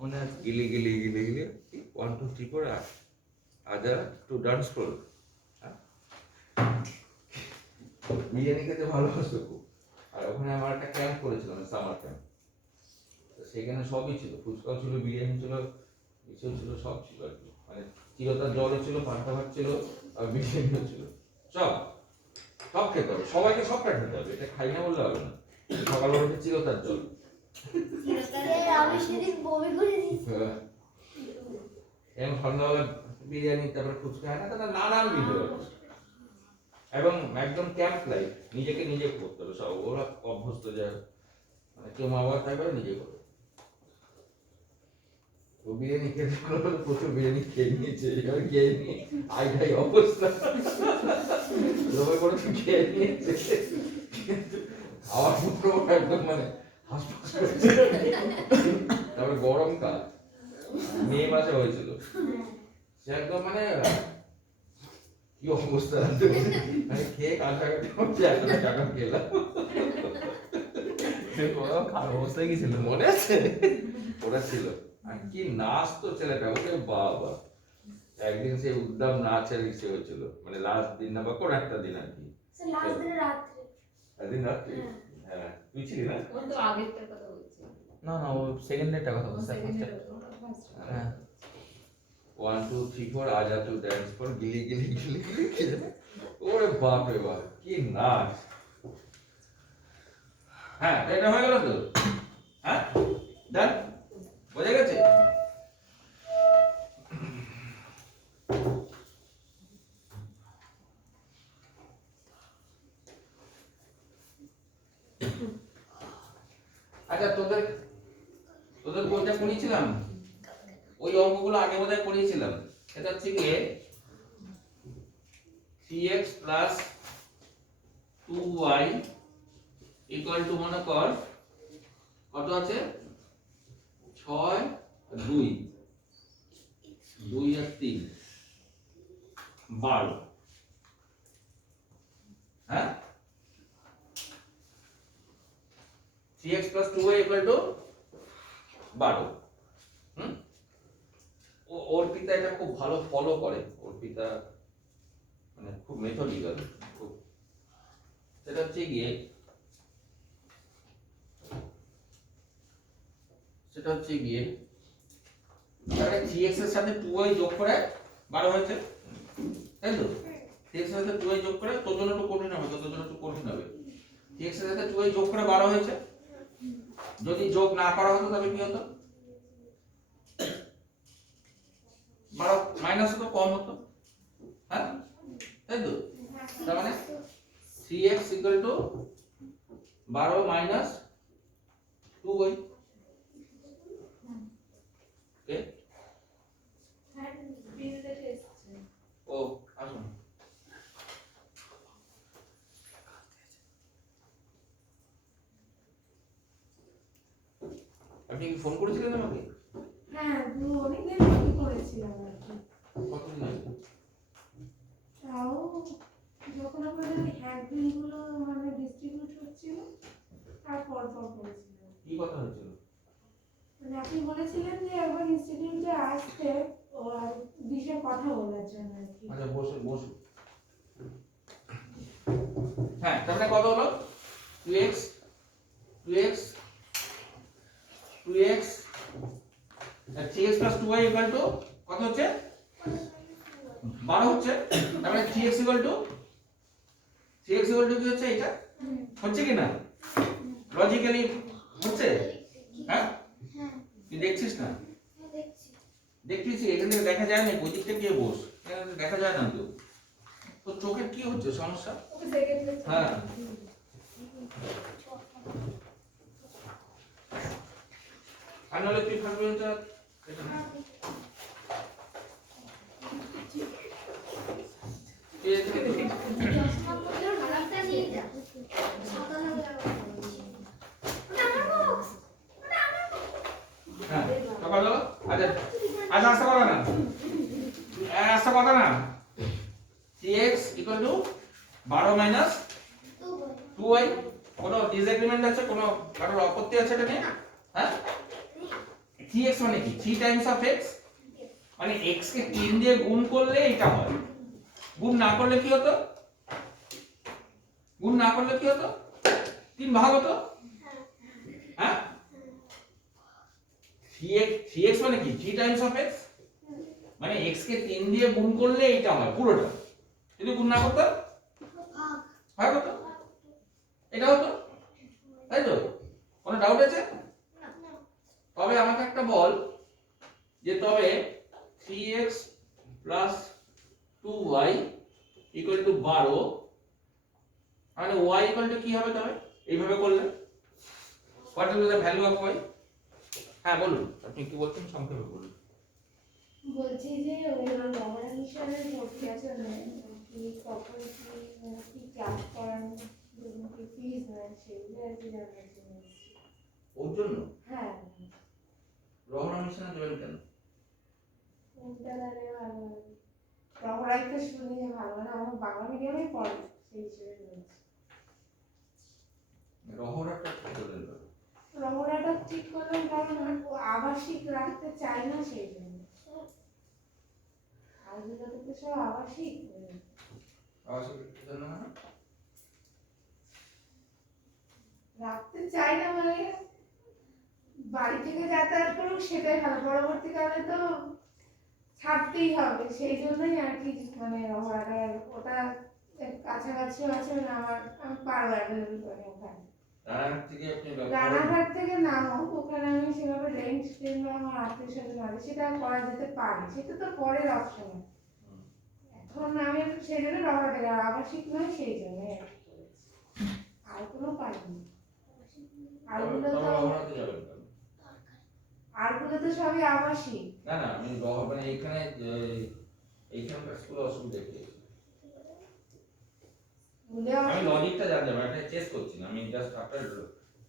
মনে আছে গিলি গিলি গিলি গিলি 1 2 3 4 আজার টু ডান্স ফ্লোর। বিরিয়ানি খেতে ভালোবাসতো খুব। আর ওখানে আমার একটা ক্যাম্প করেছিলাম, সামার ক্যাম্প। তো সেখানে সবই ছিল, ফুচকাও ছিল, বিরিয়ানি ছিল, মিশও ছিল, সব ছিল আর কি। মানে চিরতার জলও ছিল, পান্তা ভাত ছিল, আর বিরিয়ানিও ছিল, সব সব খেতে হবে, সবাইকে সবটা খেতে হবে, এটা খাই না বললে হবে না। সকালবেলা উঠে চিরতার জল, এবং সন্ধ্যাবেলা বিরিয়ানি, তারপরে ফুচকা, হয় না তারা নানান ভিডিও। এবং একদম ক্যাম্প লাইফ, নিজেকে নিজে করতে হবে সব, ওরা অভ্যস্ত যে মানে কেউ মা বাবা থাকবে নিজে করবে। ও বিরিয়ানি খেতে প্রচুর বিরিয়ানি খেয়ে নিয়েছে, এবার খেয়ে নিয়ে আইটাই অবস্থা সবাই করে খেয়ে নিয়েছে, আমার পুত্র একদম মানে হাসপাতাল করছে। তারপরে গরমকাল, মে মাসে হয়েছিল, সে একদম মানে কি অবস্থা, মানে খেয়ে কাছাকাছি হচ্ছে, এত টাকা খেলাম, খারাপ অবস্থায় গেছিল, মনে আছে? ওরা ছিল, আর কি নাচ তো ছেলেটা, ওকে বাবা। একদিন সে উদ্দাম নাচের ইচ্ছে হয়েছিল, মানে লাস্ট দিন না বা কোন একটা দিন আর কি, একদিন রাত্রে। হ্যাঁ তুই ছিলি না? ও তো আগেরটার কথা বলছি। না না, ও সেকেন্ডেরটা কথা বলছে। হ্যাঁ 1 2 3 4 আজা টু ডান্স ফর গিলি গিলি গিলি গিলি। ওরে বাপ রে বাপ, কি নাচ! হ্যাঁ এটা হয়ে গেল তো, হ্যাঁ ডান, বোঝা গেছে? আচ্ছা তোদের তোদের বইটা পড়িয়েছিলাম, ওই অঙ্কগুলো আগে বোধহয় পড়িয়েছিলাম। এটা হচ্ছে গিয়ে 3x plus 2y equal to, মনে কর কত আছে, 6 2 2 আর 3 12। হ্যাঁ 3x plus 2y equal to 12। ওর পিতা এটা খুব ভালো ফলো করে, ওর পিতা মানে খুব মেথডিক্যাল খুব। সেটা হচ্ছে গিয়ে, তাহলে 3x এর সাথে 2y যোগ করে 12 হয়েছে, তাই তো? 3x এর সাথে 2y যোগ করে, তোর জন্য একটু কঠিন হবে, তোর জন্য একটু কঠিন হবে। 3x এর সাথে 2y যোগ করে 12 হয়েছে। যদি যোগ না করা হতো তবে কি হতো? 12 মাইনাস হতো, কম হতো, হ্যাঁ তাই তো? তার মানে 3x equal to 12 minus 2y। ওকে, ও আসুন। আপনি কি ফোন করেছিলেন আমাকে? হ্যাঁ, অনেকদিন আগে করেছিলাম আর কি। কতদিন আগে? তাও যখন আপনাদের হ্যান্ডবিলগুলো মানে ডিস্ট্রিবিউট হচ্ছিল, তারপর করেছিলাম। কি কথা হয়েছিল? মানে আপনি বলেছিলেন যে একবার ইনস্টিটিউটে আসতে বিষয়ে কথা বলার জন্য আর কি। আচ্ছা বসুন বসুন। হ্যাঁ তাহলে কত হলো? 2x 2x 2x R 3x plus 2y equal to কত হচ্ছে? 12 হচ্ছে। তার মানে 3x equal to কি হচ্ছে, এটা হচ্ছে কি না? লজিক্যালি হচ্ছে, হ্যাঁ তুই দেখছিস না? দেখছিস, এখানে দেখা যায় না, ওই দিকটা গিয়ে বস, এখানে দেখা যায় না তো। তোর চোখের কি হচ্ছে সমস্যা? হ্যাঁ আর নাহলে তুই থাকবে এটা আচ্ছা কথা না 3x equal to 12 minus 2y। কোনো ডিসএগ্রিমেন্ট আছে, কোনো কারোর আপত্তি আছে এটা নিয়ে? হ্যাঁ 3x মানে কি 3 টাইমস অফ x মানে x কে 3 দিয়ে গুণ করলে এটা হয় গুণ না করলে কি হতো গুণ না করলে কি হতো 3 ভাগ হতো হ্যাঁ 3x মানে কি 3 টাইমস অফ x মানে x কে 3 দিয়ে গুণ করলে এটা হয় পুরোটা যদি গুণ না করতে ভাগ হতো এটা হতো তাই তো কোনো ডাউট আছে তবে আমাকে একটা বল যে তবে 3x plus 2y equal to 12 মানে y equal to কি হবে তবে এইভাবে করলে what will be the value of y হ্যাঁ বলুন আপনি কি বলছেন সংক্ষেপে বলুন বলছি যে ওই রমনা মিশনে ভর্তি আছে কি কখন কি ক্লাস করান কি ফিজ নেন সেগুলো আর কি জানার জন্য এসেছি। ওর জন্য হ্যাঁ রহনা মিশনে জয়েন কেন কোনটা দাঁড়ে ভালো হবে রমনাই তো শুনি যে ভালো না আমার বাংলা মিডিয়ামে পড়ে সেই হিসেবে বলছি রহনাটা কি বলেন রমনাটা ঠিক করলাম কারণ ও আবাসিক রাখতে চাই না সেই জন্য আজগুলোতে তো সব আবাসিক আবাসিক জন্য না রাখতে চাই না মানে বাড়ি থেকে যাতায়াত করুক সেটাই ভালো পরবর্তীকালে তো ছাড়তেই হবে সেই জন্যই আর কি মানে ওটা কাছাকাছিও আছে মানে আমি পারবো অ্যাভেলেবল করে ওখানে রানাঘাট থেকে আপনি রানাঘাট থেকে নামো ওখানে আমি সেভাবে রেন্ট কিংবা আমার আত্মীয় স্বজন আছে সেটা করা যেতে পারে সেটা তো পরের অপশন এখন আমি সেই জন্য রমনা থেকে আবাসিক নয় সেই জন্য আর কোনো পাইনি আরগুলো তো রহনাতে যাবেন কেন আরগুলো তো সবই আবাসিক না না আমি মানে এইখানে এইখানকার স্কুলে অসুবিধা কি আছে আমি লজিকটা জানতে পারি এটা চেস করছি না আমি জাস্ট আপনার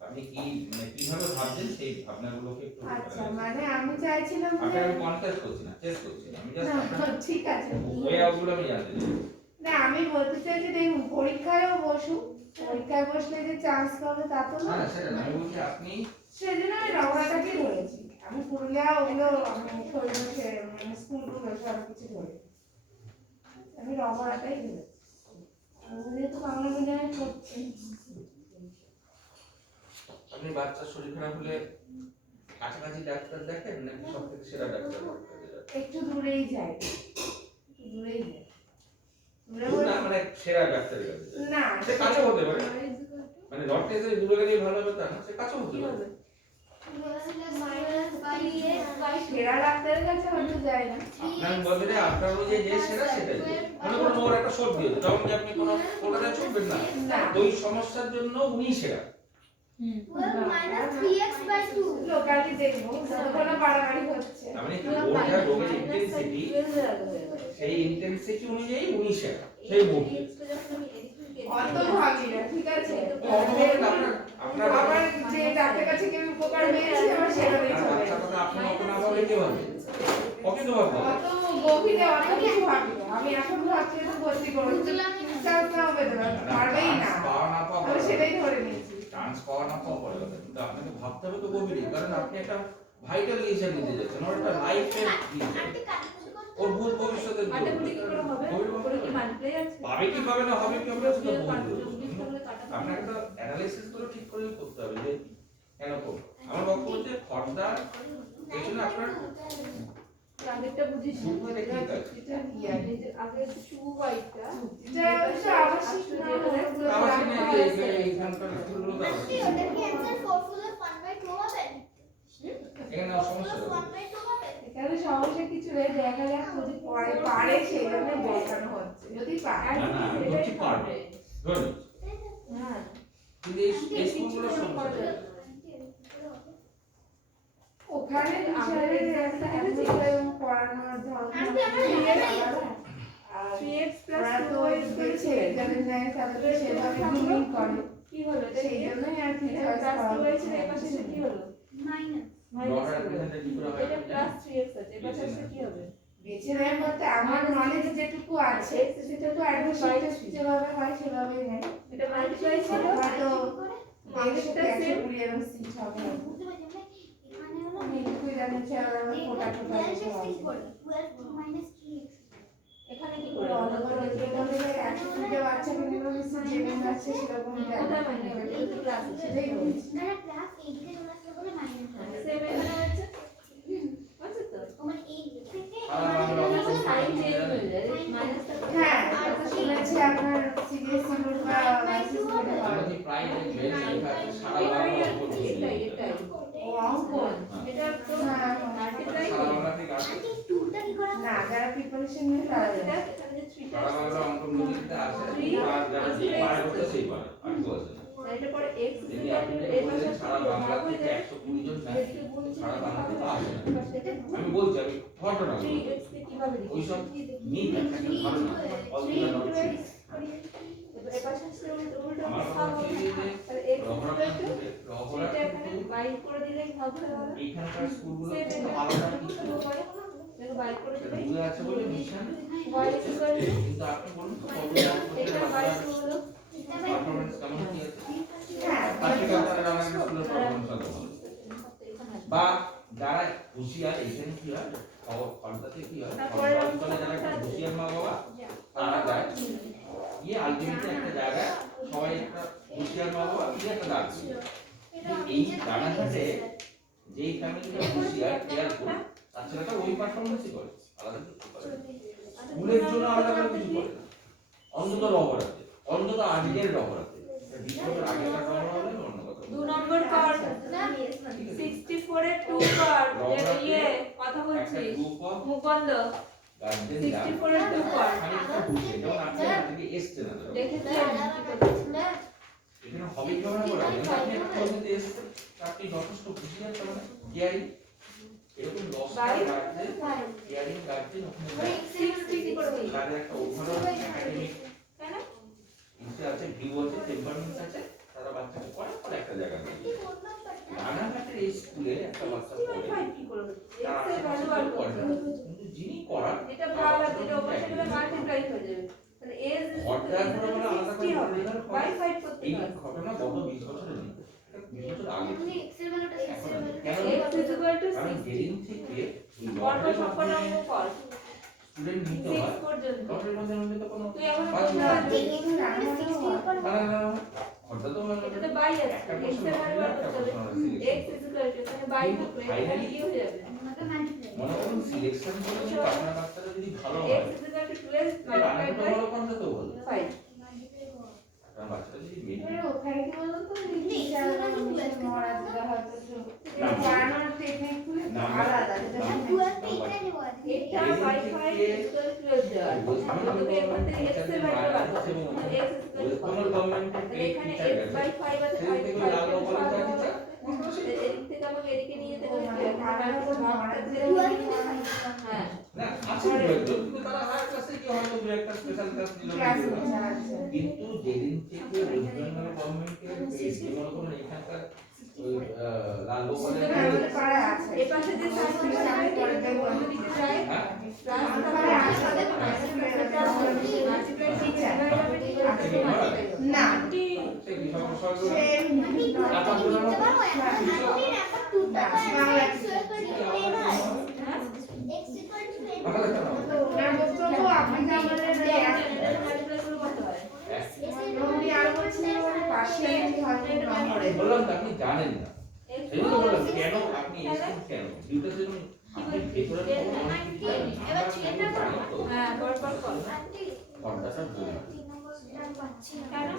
আপনি কি মানে কিভাবে ভাবছেন সেই ভাবনাগুলোকে একটু আচ্ছা মানে আমি চাইছিলাম যে আপনার কনফারেন্স করছি না চেস করছি না আমি জাস্ট না, ঠিক আছে ওয়ে আউটগুলো আমি জানতে চাই না আমি বলতে চাই যে দেখুন পরীক্ষায়ও বসু পরীক্ষায় বসলে যে চান্স পাবে তা তো না না না সেটা না আমি বলছি আপনি সেজন্য আমি রমনাটাকেই ধরেছি আমি পুরুলিয়া ওগুলো আমি শৈলসে মানে স্কুলগুলো সব কিছু ধরে আমি রমনাটাই ধরেছি আমি যেহেতু বাংলা মিডিয়ামে পড়ছি আপনি বাচ্চার শরীর খারাপ হলে কাছাকাছি ডাক্তার দেখেন নাকি সব থেকে সেরা ডাক্তার একটু দূরেই যাই একটু দূরেই যাই দূরে না মানে সেরা ডাক্তারের কাছে না সে কাছে হতে পারে মানে রড টেস্টে দূরে গেলে ভালো হবে তা না সে কাছে হতে পারে সেরা ডাক্তারের কাছে হয়তো যায় না আপনার বদলে আপনার ওই যে সেরা সেটাই মনে করুন ওর একটা শোধ দিয়ে তখন কি আপনি কোনো কলকাতায় ছুটবেন না ওই সমস্যার জন্য উনি সেরা লোকালি দেখবো কোনো বাড়াবাড়ি হচ্ছে মানে কি ওর যা রোগের ইন্টেন্সিটি সেই ইন্টেন্সিটি অনুযায়ী উনি সেরা সেই মুহূর্তে অত ভাবি না ঠিক আছে আপনার আবার যে ডাক্তার কাছে কেউ উপকার পেয়েছে আমার সেভাবেই চলে আপনার অত না ভাবে কি হবে কত তো ভাববে অত গভীরে অত কিছু ভাবি না আমি এখন ভাবছি যে ভর্তি করবো চান্স না হবে না পারবেই না পাওয়া না পাওয়া আমি সেটাই ধরে নিয়েছি চান্স পাওয়া না পাওয়া বড় কথা কিন্তু আপনাকে ভাবতে হবে তো গভীরে কারণ আপনি একটা ভাইটাল ডিসিশন নিতে যাচ্ছেন ওর একটা লাইফের ওর ভুল ভবিষ্যতের পাবে কি পাবে না হবে কি হবে সেটা আপনাকে একটা অ্যানালাইসিস করে ঠিক করে করতে হবে যে কেন করব আমার বক্তব্য হচ্ছে ফর্দার এই জন্য আপনার টার্গেটটা বুঝিস শুরুতে ঠিক আছে এটা ইয়া আগে টু বাইটটা এটা অবশ্য আবাসিক না হলে আমার সিনে এইখানকার স্কুলগুলো তো আছে। এখানে সমস্যা হবে এখানে সমস্যা কিছু নেই দেখা যাক যদি পরে পারে সেই জন্য দেখানো হচ্ছে যদি পারে না না আমি বলছি পারবে ধরুন হ্যাঁ কিন্তু এই স্কুলগুলো সমস্যা ওখানে আমাদের একটা অ্যাপ্লিকেশন পড়ানোর ধরন আর 3x ওরা তো ওই দেখছে এখানে নেয় তাহলে সেভাবে গ্রুমিং করে কি হলো সেই জন্যই আর কি প্লাস 2x এর পাশে কি হলো ডলার এখানে কি করে হয় এটা প্লাস 3x আছে এর পাশে কি হবে বেছে নেয় বলতে আমার নলেজ যেটুকু আছে সেটা তো অ্যাডমিশন যেভাবে হয় সেভাবেই নেয় এটা মাল্টিপ্লাই ছিল হয়তো দেখতে সেম এরকম সিট হবে আমি এটুকুই জানি নিচে আবার ফোটা ফোটা কিছু আছে। এখানে কি ওই করে অনবরত যেভাবে একশো দুটো বাচ্চাকে যেভাবে যেমন আছে সেরকম কোথায় মানে এটা তো ক্লাস আছে সেটাই বলছি। সেম এখানে হচ্ছে আছে তো সাইন চেঞ্জ হয়ে যায় মাইনাসটা হ্যাঁ এটা শুনেছি আপনার সিবিএসসি বোর্ড বা আইসিএসসি বোর্ডে হয়। আমাদের প্রায় দেখবেন লেখা আছে সারা বাংলা অঙ্ক করতে এটাই হবে। এটাই ও অঙ্ক এটা তো হ্যাঁ মাল্টিপ্লাই সারা বাংলা থেকে আসে। না যারা প্রিপারেশন নিয়ে তারা এটা জানে। এখানে যে থ্রিটা সারা বাংলা অঙ্ক মধ্যে আছে আর যারা যে পারে করতে সেই পারে আর কেউ আছে না। এটা পরে x তিনি আপনি এর বললেন পাশে সারা বাংলা থেকে 120 জন ম্যাথ সারা বাংলা থেকে আসে না। আমি বলছি আমি ঘটনা বলছি। 3x কে কিভাবে লিখব ওইসব নিয়ে একটা ভালো না অল্পটা নট ঠিক। এর পাশে আসলে উল্টো আমার কথা ভাগ হচ্ছে হবে যে তাহলে x রহরা সেটা এখানে বাইর করে দিলে ভাগ হয়ে গেল এইখানকার স্কুলগুলো সেটা কিন্তু আলাদা কিছু এটা বাইর করে দিলে দূরে আছে বলে মিশন y equal to কিন্তু আপনি বলুন তো কত এটা বাই হলো পারফরম্যান্স কেমন কি আছে হ্যাঁ তাকে আপনারা আমাদের স্কুলের পারফরম্যান্স কথা বলুন বা যারা হুঁশিয়ার এখানে কি হয় ফলটাতে কি হয় তারপরে অঞ্চলে যারা একটু হুঁশিয়ার মা বাবা তারা যায় গিয়ে আলটিমেটলি একটা জায়গায় সবাই একটা হুঁশিয়ার মা বাবা গিয়ে একটা ডাক দিবে। এই রানাঘাটে যেই ফ্যামিলিটা হুঁশিয়ার কেয়ারফুল তার ছেলেটা ওই পারফরমেন্সই করে আলাদা কিছু করে না। স্কুলের জন্য আলাদা করে কিছু করে না অন্তত রহর আছে অন্তত আজকের রহর আছে 20 বছর আগেকার রহর হলে অন্য কথা 2 নম্বর পার্ট 64 এর 2 পার্ট ইয়ে কথা একটা বলছিস গ্রুপ অফ মুখ বন্ধ গার্জেন 64 এর 2 পার্ট খানিকটা বুঝে যেমন আপনি আজকে এসছেন না দেখেছি এখানে হবি কিভাবে বলা হয় আপনি একটা পদ্ধতি এসেছেন আপনি যথেষ্ট খুশি আছেন মানে কেয়ারিং এরকম লস গার্জেন কেয়ারিং গার্জেন ওখানে 60 কি করে দিই তাদের একটা ওভারঅল একাডেমিক কেন ইসে আছে ভিউ আছে টেম্পারমেন্ট আছে তারা বাচ্চাকে পড়ে পরে একটা জায়গা দিয়ে রানাঘাটের এই স্কুলে একটা বাচ্চা পড়ে 5 কি করে তার x এর ভ্যালু আশেপাশে আর কেউ পড়ে না। কিন্তু যিনি করান এটা ভাগ আছে এটা ওপাশে গেলে মাল্টিপ্লাই হয়ে যাবে তাহলে a is ঘরটার পরে বলে আলাদা করে 60 হবে ঘরটার বাই পরে 5 করতে এই হবে ঘটনা গত 20 বছরের নেই এটা 20 বছর আগে ছিল। কেন x is equal to কারণ 60 যেদিন থেকে এই বর্গ লটের সম্পন্ন মাধ্যমে অঙ্ক কর স্টুডেন্ট নিতে 6 হয় পর্যন্ত লটের মাধ্যমে তো কোনো তুই এখন পাঁচ কোনটা মিনিট। আসবে না, না, ঘরটা তো এটাতে বাই আছে একটা x প্রশ্ন এর ভ্যালু আর একটা করতে প্রশ্ন হবে আমরা x selection is equal to এখানে বাই থাকবে এখানে কি হয়ে যাবে মনে করুন সিলেকশন করে যদি আপনার বাচ্চাটা যদি ভালো হয় x is equal to 12 তাহলে multiplied আরেকটা by ভালো কোনটা তো ভালো 5 আপনার বাচ্চাটা যদি মেয়ে এবারে ওখানে কি বলুন তো টিচার মহারাজরা হয়তো পড়ানোর টেকনিক গুলো আলাদা যেটা এটা বাই 5 is equal to 12 দেওয়া আছে তোকে এখান থেকে x এর ভ্যালু বার করতে হবে x is equal to কোনো গভর্নমেন্টের তাহলে পেড এখানে টিচার x by 5 আছে সেই থেকে 5 লাল বলে যা দিচ্ছে এদিক থেকে আমাকে এদিকে নিয়ে যেতে হবে মানে ভাগটা হ্যাঁ না আছে প্রয়োজন কিন্তু তারা হায়ার ক্লাসে কি হয়তো দু একটা স্পেশাল ক্লাস নিল ক্লাস আছে কিন্তু যেদিন থেকে ওয়েস্ট বেঙ্গল গভর্নমেন্টের পেড মনে করুন এখানকার ওই লাল গোপালের আমাদের পাড়ায় আছে এই পাশে যে সাইন করে দেব দিকে যায় হ্যাঁ রাস্তা পাড়ায় আছে না সে কি সমস্যা হলো সে আপা বললো তো ওনার বক্তব্য আপনি যে আমাদের উনি আর বলছিলেন ওর পাশে হয়তো নম্বরে বললাম তো আপনি জানেন না এই জন্য বললাম কেন আপনি এসেছেন কেন দুটো যেন আপনি ভেতরে অনেক কিছু জানেন। আমরা জানি তো হ্যাঁ বরবার কর ঘন্টাটা বলি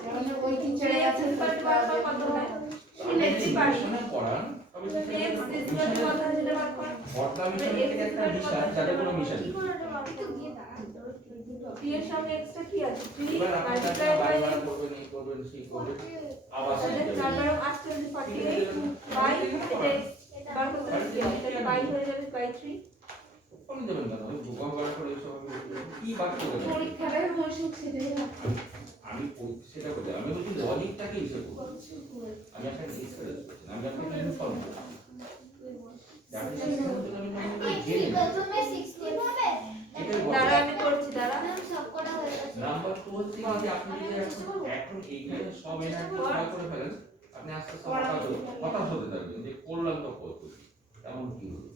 যেমন ওই টিচারে আছে কত হয় আপনি পড়াশোনা করান তবে x is equal to কত দিলে ভাগ কর ঘরটা মিশন থেকে একটা মিশন যাদের কোনো মিশন নেই। t এর সঙ্গে x টা কি আছে 3 এবার আপনি তাকে multiply by বারবার করবেন এই করবেন সেই করবেন আবার তাহলে সেই 4 করবেন। বারো 8 চল্লিশ 48 বাই এটা বার করতে হবে কি হবে তাহলে বাই হয়ে যাবে বাই 3 কোন দেবেন না ওই ভূগোল বার করে সব কি বার করবেন পরীক্ষাটার বসুক সেটাই আমি সেটা করতে আমি বলছি লজিকটাকে হিসেব করব আমি আপনাকে এক্সপ্রেস করছি আমি আপনাকে ইনফর্ম করছি আপনি সিস্টেম তো আমি আপনাকে জেনে এটাই বলা দাঁড়া আমি করছি দাঁড়া নাম্বার 2 হচ্ছে যে আপনি যদি এখন এইখানে সব এনার্জি বার করে ফেলেন আপনি আস্তে আস্তে হতাশ হতে থাকবেন যে করলাম তো কত এমন কি হলো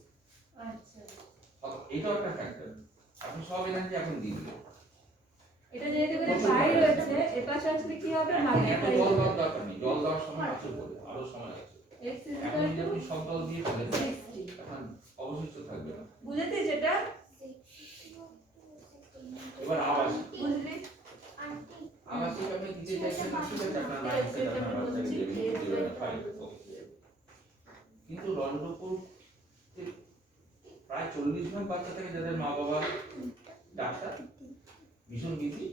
এটাও একটা ফ্যাক্টর। আপনি সব এনার্জি এখন দিয়ে দিলেন। এটা যেহেতু করে পাই রয়েছে এপাশে আসলে কি হবে এখন এত মাল্টিপ্লাই জল দেওয়ার দরকার নেই, জল দেওয়ার সময় আছে বলে, আরো সময় আছে। x is এখন equal যদি to আপনি সব জল দিয়ে ফেলেন 60 এখন অবশিষ্ট থাকবে না। বুঝেছিস যেটা এবার আবাসিক, বুঝলি আবাসিক আপনি দিতে চাইছেন না, ঠিক আছে আপনার মাইন্ডসেট আপনার বাচ্চাকে দেবেন না, ফাইন। কিন্তু রন্ডপুর প্রায় 40 ভাগ বাচ্চা থাকে যাদের মা বাবা ডাক্তার, ভীষণ বিজি,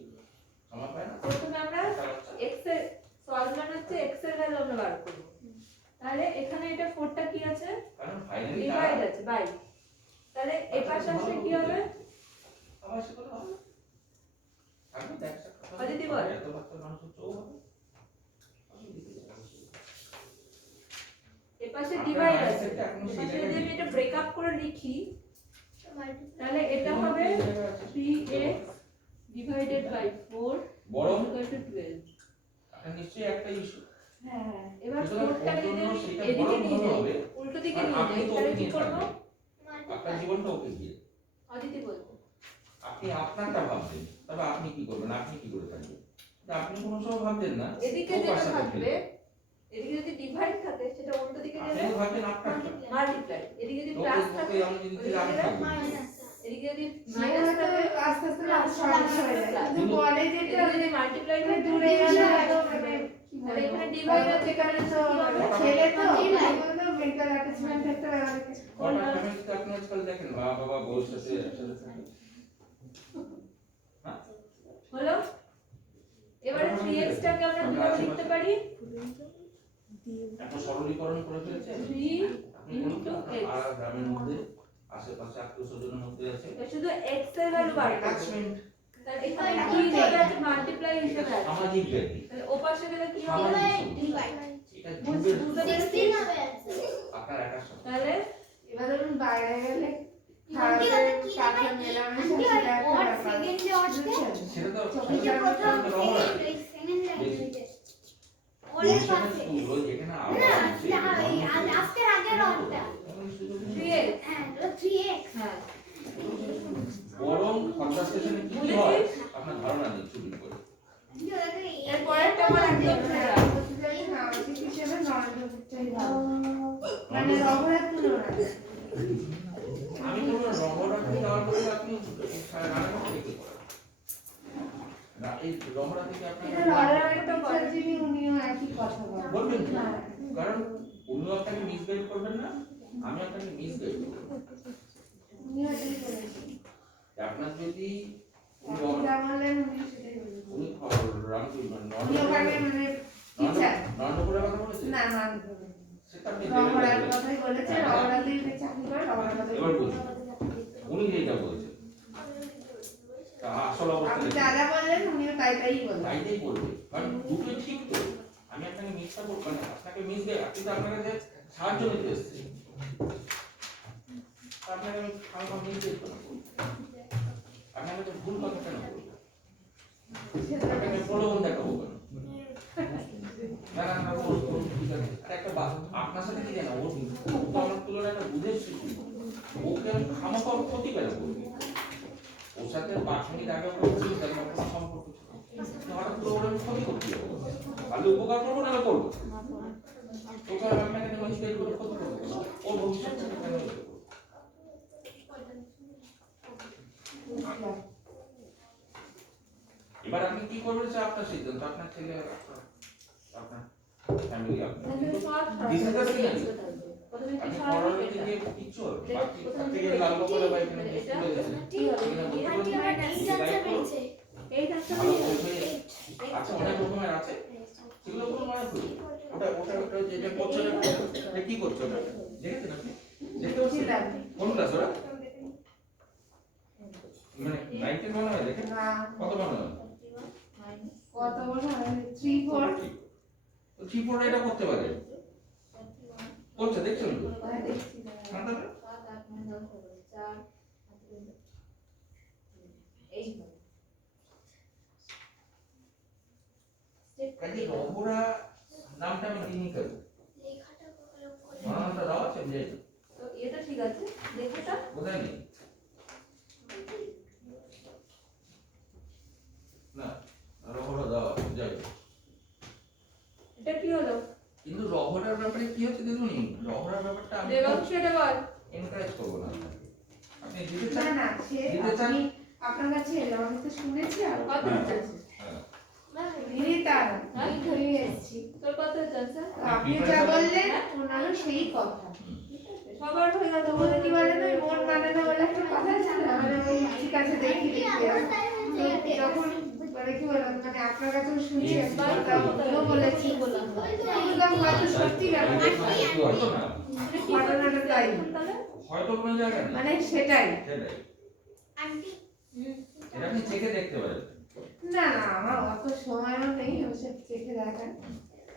সময় পায় না। প্রথমে আমরা x এর সলভেন্ট হচ্ছে x এর ভ্যালু আমরা বার করব। তাহলে এখানে এটা 4 টা কি আছে কারণ ফাইনালি ডিভাইড আছে বাই, তাহলে এপাশে আসলে কি হবে আবাসিক হলে হবে। আপনি দেখছেন অদিতি বল। এত বাচ্চা মানুষ হচ্ছে হবে। এপাশে ডিভাইড আছে, এপাশে যদি আমি এটা ব্রেক আপ করে লিখি তাহলে এটা হবে 3x divided by 4 বরং equal to 12। আপনার নিশ্চয়ই একটা ইস্যু, হ্যাঁ এবার সুতরাং 4 টাকে যদি আমি সেটা এদিকে বরং নিয়ে ভালো যাই হবে। উল্টো দিকে আর নিয়ে আপনি যাই তো তাহলে ওকে কি নিয়ে করব থাকবেন, আপনার জীবনটা ওকে দিয়ে। অদিতি বল। আপনি আপনারটা ভাবছেন, তবে আপনি কি করবেন, আপনি কি করে থাকবেন, আপনি কোনো সময় ভাবছেন না এদিকে ও যেটা কার সাথে থাকবে খেলবে। এদিকে যদি ডিভাইড থাকে সেটা উল্টো দিকে আপনি যাবে তো ভাবছেন আপনারটা, মাল্টিপ্লাই, এদিকে যদি লোকে প্লাস লোকে থাকে আমি যদি দিলে আমি থাকবো। এদিকে যদি সেটা মাইনাস তো থাকে আস্তে আস্তে সহজ হয়ে যায়। কিন্তু বলে যেটা এদিকে যদি মাল্টিপ্লাই মানে থাকে দূরে গেলে আরো মানে কি তাহলে বলবো, এখানে divide হয়তো আছে, যেখানে তো ছেলে তো বলতো মেন্টাল অ্যাটাচমেন্ট থাকতে পারে অনেক কিছু। কটা ফ্যামিলিতে আপনি আজকাল দেখেন মা বাবা বউর সাথে একসাথে থাকে। হলো। এবারে 3x টাকে আমরা কিভাবে লিখতে পারি এত সরলীকরণ করে ফেলছে 3 আপনি বলুন তো, into x। আর গ্রামের মধ্যে আশেপাশে আত্মীয় স্বজনের মধ্যে আছে এটা শুধু x এর ভ্যালু বার করব, অ্যাটাচমেন্ট, তাহলে এখানে কি হিসেবে আছে মাল্টিপ্লাই হিসেবে আছে, সামাজিক ব্যাধি, তাহলে ওপাশে গেলে কি হবে এটা বুঝতে যুগের পেরেছিস আপনার একার সাথে। তাহলে এবার ধরুন বাইরে গেলে খাওয়াতে কাছে মেলামেশা সেটা একটা ব্যাপার। বুঝছেন? সেটা তো চোখে সেটা তো প্রথম রহমান স্কুল যেখানে আবার আছে, 3x হ্যাঁ বরং খন্দা স্টেশনে কি কি হয় আপনার ধারণা নেই ছবি করে। এরপরেরটা আমার একদম সোজা। সামাজিক হিসেবে নরেন্দ্রপুরটাই ভালো। মানে রঘুনাথ তুলনায়। আমি তো রহরাতে যাওয়ার পরে আপনি রান্না করতে কি করেন না, এই রহরা থেকে আপনি এটা রঘুনাথ টিচার যিনি উনিও একই কথা বলেন। বলবেন তো? হ্যাঁ। কারণ উনিও আপনাকে মিসগাইড করবেন না, আমি আপনাকে মিসগাইড করব। উনিও এটাই বলেছেন। আপনার যদি আপনি যা বললেন উনি সেটাই বলেছেন। উনি উনি ওখানে মানে টিচার। নন্দপুরের কথা বলেছেন না না সেটা আপনি রঘুনাথ কথাই বলেছে, রঘুনাথই চাকরি করে রঘুনাথ কথাই এবার বলেছে। বলুন উনি যেটা বলেছেন তা আসল অবস্থা আপনি দেখুন। যা যা বললেন উনিও তাই তাই বললেন। তাইটাই বলবে, কারণ দুটোই ঠিক তো। আমি আপনাকে মিথ্যা বলবো না, আপনাকে মিসগাইড, আপনি তো আপনার কাছে সাহায্য নিতে এসেছেন, আপনাকে আমি খাওয়া মিসগাইড করবো, আপনাকে তো ভুল কথা কেন বলবো, আপনাকে প্রলোভন দেখাবো কেন? না না না ও ঠিক আছে। আর একটা আপনার সাথে কি জানা, ও তো আমার তুলনায় একটা বুঝের শিশু, ওকে আমি খামাখা ক্ষতি কেন করবো? ওর সাথে 5 মিনিট আগে বলছি তার কোনো সম্পর্ক ছিল না। হঠাৎ করে ওর আমি ক্ষতি করতে যাবো, তাহলে উপকার করবো না করবো, ওকে আমি আপনাকে মিসগাইড করে ক্ষতি করবো কেন? ওর ভবিষ্যৎটাকে কেন ইয়ে করবো? এবার আপনি কি করবেন সে আপনার সিদ্ধান্ত, আপনার ছেলে আপনার ফ্যামিলি আপনার। This is the scenario. আপনি পড়ালেখা দিয়ে কিচ্ছু হবে না। বাকি থেকে লাল বলে ভাই এখানে স্কুলে গেছে ভালো বলবে আচ্ছা অনেক রকমের আছে, সেগুলো কোনো মানে করি ওটা ওটা ওটা যেটা করছে এটা কি করছে ওটা দেখেছেন আপনি দেখতে পাচ্ছেন কোন ক্লাস ওরা মানে 19 মনে হয় দেখেন না কত মনে হয় কত বড় 3 4 তো 3 4 এটা করতে পারে করছে দেখছেন তো দেখছি না। কাঁদা কাজে রঘুরা নামটা আমি দিইনি কেন নামটা দাও আছে যে তো এটা ঠিক আছে লেখাটা কোথায় নেই যাবে। এটা কি হলো? কিন্তু রহড়ার ব্যাপারে কি হচ্ছে দেখুন, রহড়ার ব্যাপারটা আমি দেবাংশ এটা বল। এনকারেজ করবো না আপনাকে। আপনি দিতে না চান না সে দিতে চান আমি আপনার কাছে এলাম, আমি তো শুনেছি আর কত হ্যাঁ। চাচ্ছে? হ্যাঁ। দিদি তার আমি ধরে এসেছি, তোর কত চাচ্ছে? আপনি যা বললেন ওনারও সেই কথা। সবার হয়ে গেল বলে কি বলে না, মন মানে না বলে একটা কথা ছিল, মানে ওই ঠিক আছে দেখি দেখি যখন মানে কি বললাম, মানে আপনার কাছেও শুনছি একটা কথা, উনিও বলেছি বললাম হয়তো সত্যি ব্যাপার হয়তো না, ঘটনাটা তাই, হয়তো কোনো জায়গায় না, মানে সেটাই। সেটাই। এটা আপনি চেখে দেখতে পারেন। না না আমার অত সময়ও নেই ওসব চেখে দেখার।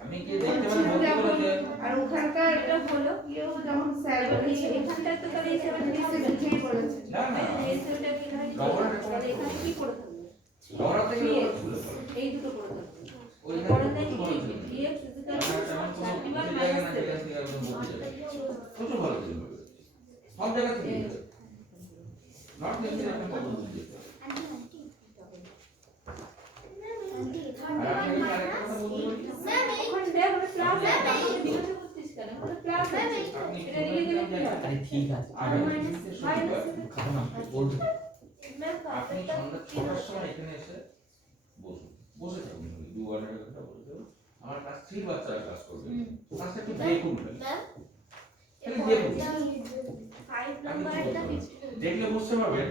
আপনি কি দেখতে পারেন ভর্তি করেছেন? আর ওখানকার এটা হলো কেউ যেমন স্যার বলেছে এখানটায় তো তাহলে এই নিচে লিখেই বলেছে। না না, এই সেলটা কি হয়? তাহলে এখানে কি করে থাকবে? রহড়া থেকে লোক খুলে পড়ে। এই দুটো করে থাকবে। ওই পরে জায়গায় দেখি খুব ভালো ছিল। dx is equal to এমন কোনো 31 জায়গা minus না 7 যেখান থেকে একদম বসে যাবে। প্রচুর ভালো ছিল। সব জায়গা থেকে যেতে। নট দেখতে আপনি কত দূর যেতে। আর আপনি আরেকটা কথা বলতে পারি? ওখানে দেখ ওটা প্লাস আছে, আপনি জিজ্ঞাসা করছিস কেন? ওটা প্লাস আছে। আপনি এটা লিখে দিলে কি হবে? আরে ঠিক আছে আগামী দিনকে শনিবার খাবো না বলছি আপনি সন্ধ্যা 6টার সময় এখানে এসে বসুন। বসে থাকুন, 2 ঘন্টার কথা বসে থাকুন। আমার ক্লাস 3 বাচ্চারা ক্লাস করবে। ক্লাসটা একটু দেখুন খালি। খালি দেখুন। দেখলে বুঝতে পারবেন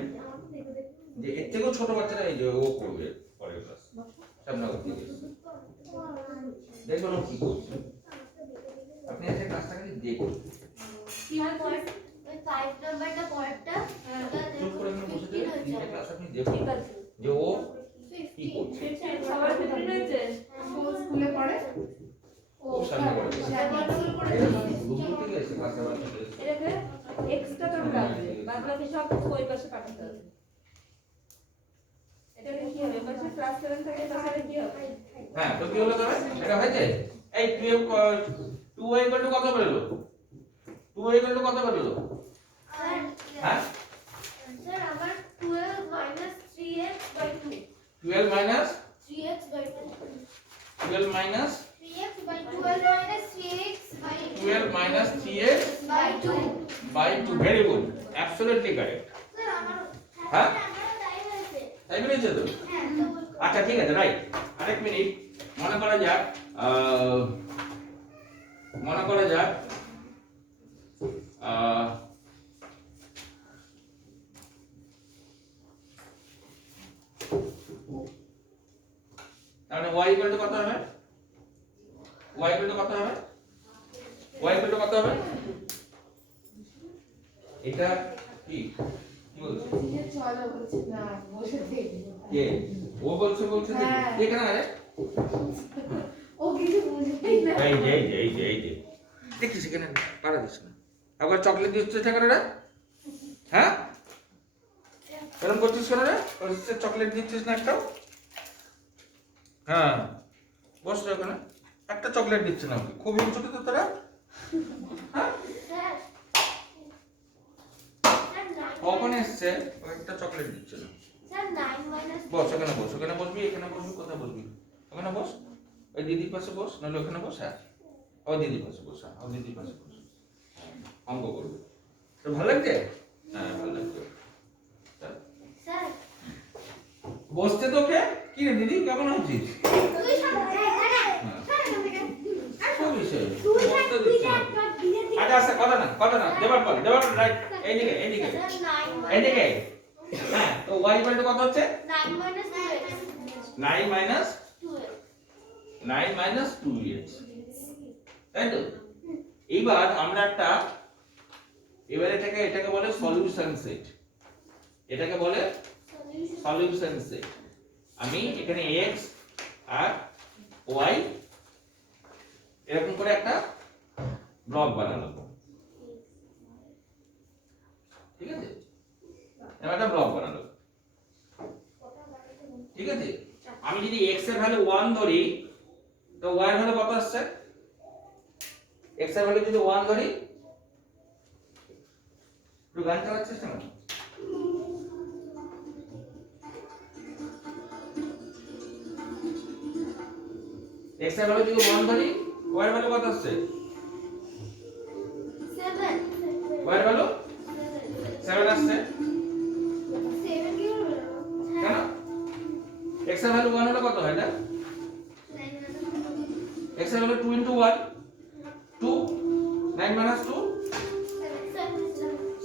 যে এর থেকেও ছোট বাচ্চারা এই যে ও করবে পরের ক্লাস। সামনে করতে গেছে। দেখুন ও কি করছে। আপনি এসে ক্লাসটা খালি দেখুন। কি হয় পয়েন্ট? চুপ করে এখানে বসে যাবেন। তিনটে ক্লাস আপনি দেখুন ঠিক আছে। যে ও কি করছে। সবার 15 হয়েছে? কোন স্কুলে পড়ে? ও খুব সামনে পড়ে। রুম থেকে এসে ক্লাসে আবার চলে এসে এটাকে এক্সট্রা টার্ম লাগবে, বাদ বাকি সব ওই পাশে পাঠাতে হবে। এটাকে কি হবে? পাশে ক্লাস 7 থাকে তাহলে কি হবে? হ্যাঁ, তো কি হলো তবে? এটা হয়েছে? এই 2y কত বেরোলো? 2y কত বেরোলো? হ্যাঁ? 12 minus 12 minus 12 minus 3x by 2. Very good. Absolutely correct. হ্যাঁ? তাই বেরিয়েছে তো? আচ্ছা ঠিক আছে, রাইট। আরেক মিনিট, মনে করা যাক তাহলে y equal to কত হবে? y equal to কত হবে? y equal to কত হবে? এটা কি বলছে? যে চলো বলছে না বসে দেখবো। কে? ও বলছে দেখি। হ্যাঁ। এখানে আরে ও কিছু বুঝবেই না। এই যে দেখছিস এখানে পারা দিস না। আবার চকলেট দিচ্ছে কেন রে? হ্যাঁ? এরকম করছিস কেন রে? চকলেট দিচ্ছিস না একটাও? হ্যাঁ, বস রে ওখানে। একটা চকলেট দিচ্ছে না, খুব হিংসুটে তো তোরা। হ্যাঁ? কখন এসছে ও একটা চকলেট দিচ্ছে না। বস ওখানে বস, ওখানে বসবি, এখানে বসবি, কোথায় বসবি? ওখানে বস, ওই দিদির পাশে বস, নাহলে ওখানে বস। হ্যাঁ, ও দিদির পাশে বস, হ্যাঁ, ও দিদির পাশে বস। অঙ্ক করবে। তো ভালো লাগছে? হ্যাঁ, ভালো লাগছে। বসতে তোকে কি রে দিদি, কেমন আছিস? কোন বিষয়? বসতে দিচ্ছে না। আচ্ছা আচ্ছা, কথা না, দেবার রাইট, এইদিকে। হ্যাঁ, তো y equal to কত হচ্ছে? 9 minus 2x, তাই তো? এইবার আমরা এটাকে বলে সলিউশন সেট। এটাকে বলে সলিউশন সেট। আমি এখানে x আর y এরকম করে একটা ব্লক বানালাম, ঠিক আছে? এবার একটা ব্লক বানালাম, ঠিক আছে? আমি যদি x এর ভ্যালু 1 ধরি, তো y এর ভ্যালু কত আসছে? x এর ভ্যালু যদি 1 ধরি, একটু গান চালাচ্ছিস না? x এর ভ্যালু যদি 1 ধরি y এর ভ্যালু কত আসছে? 7 y এর ভ্যালু 7 আসছে। 7 কি হলো? কেন? x এর ভ্যালু 1 হলে কত হয় এটা? x এর ভ্যালু 2 into 1 2 9 minus 2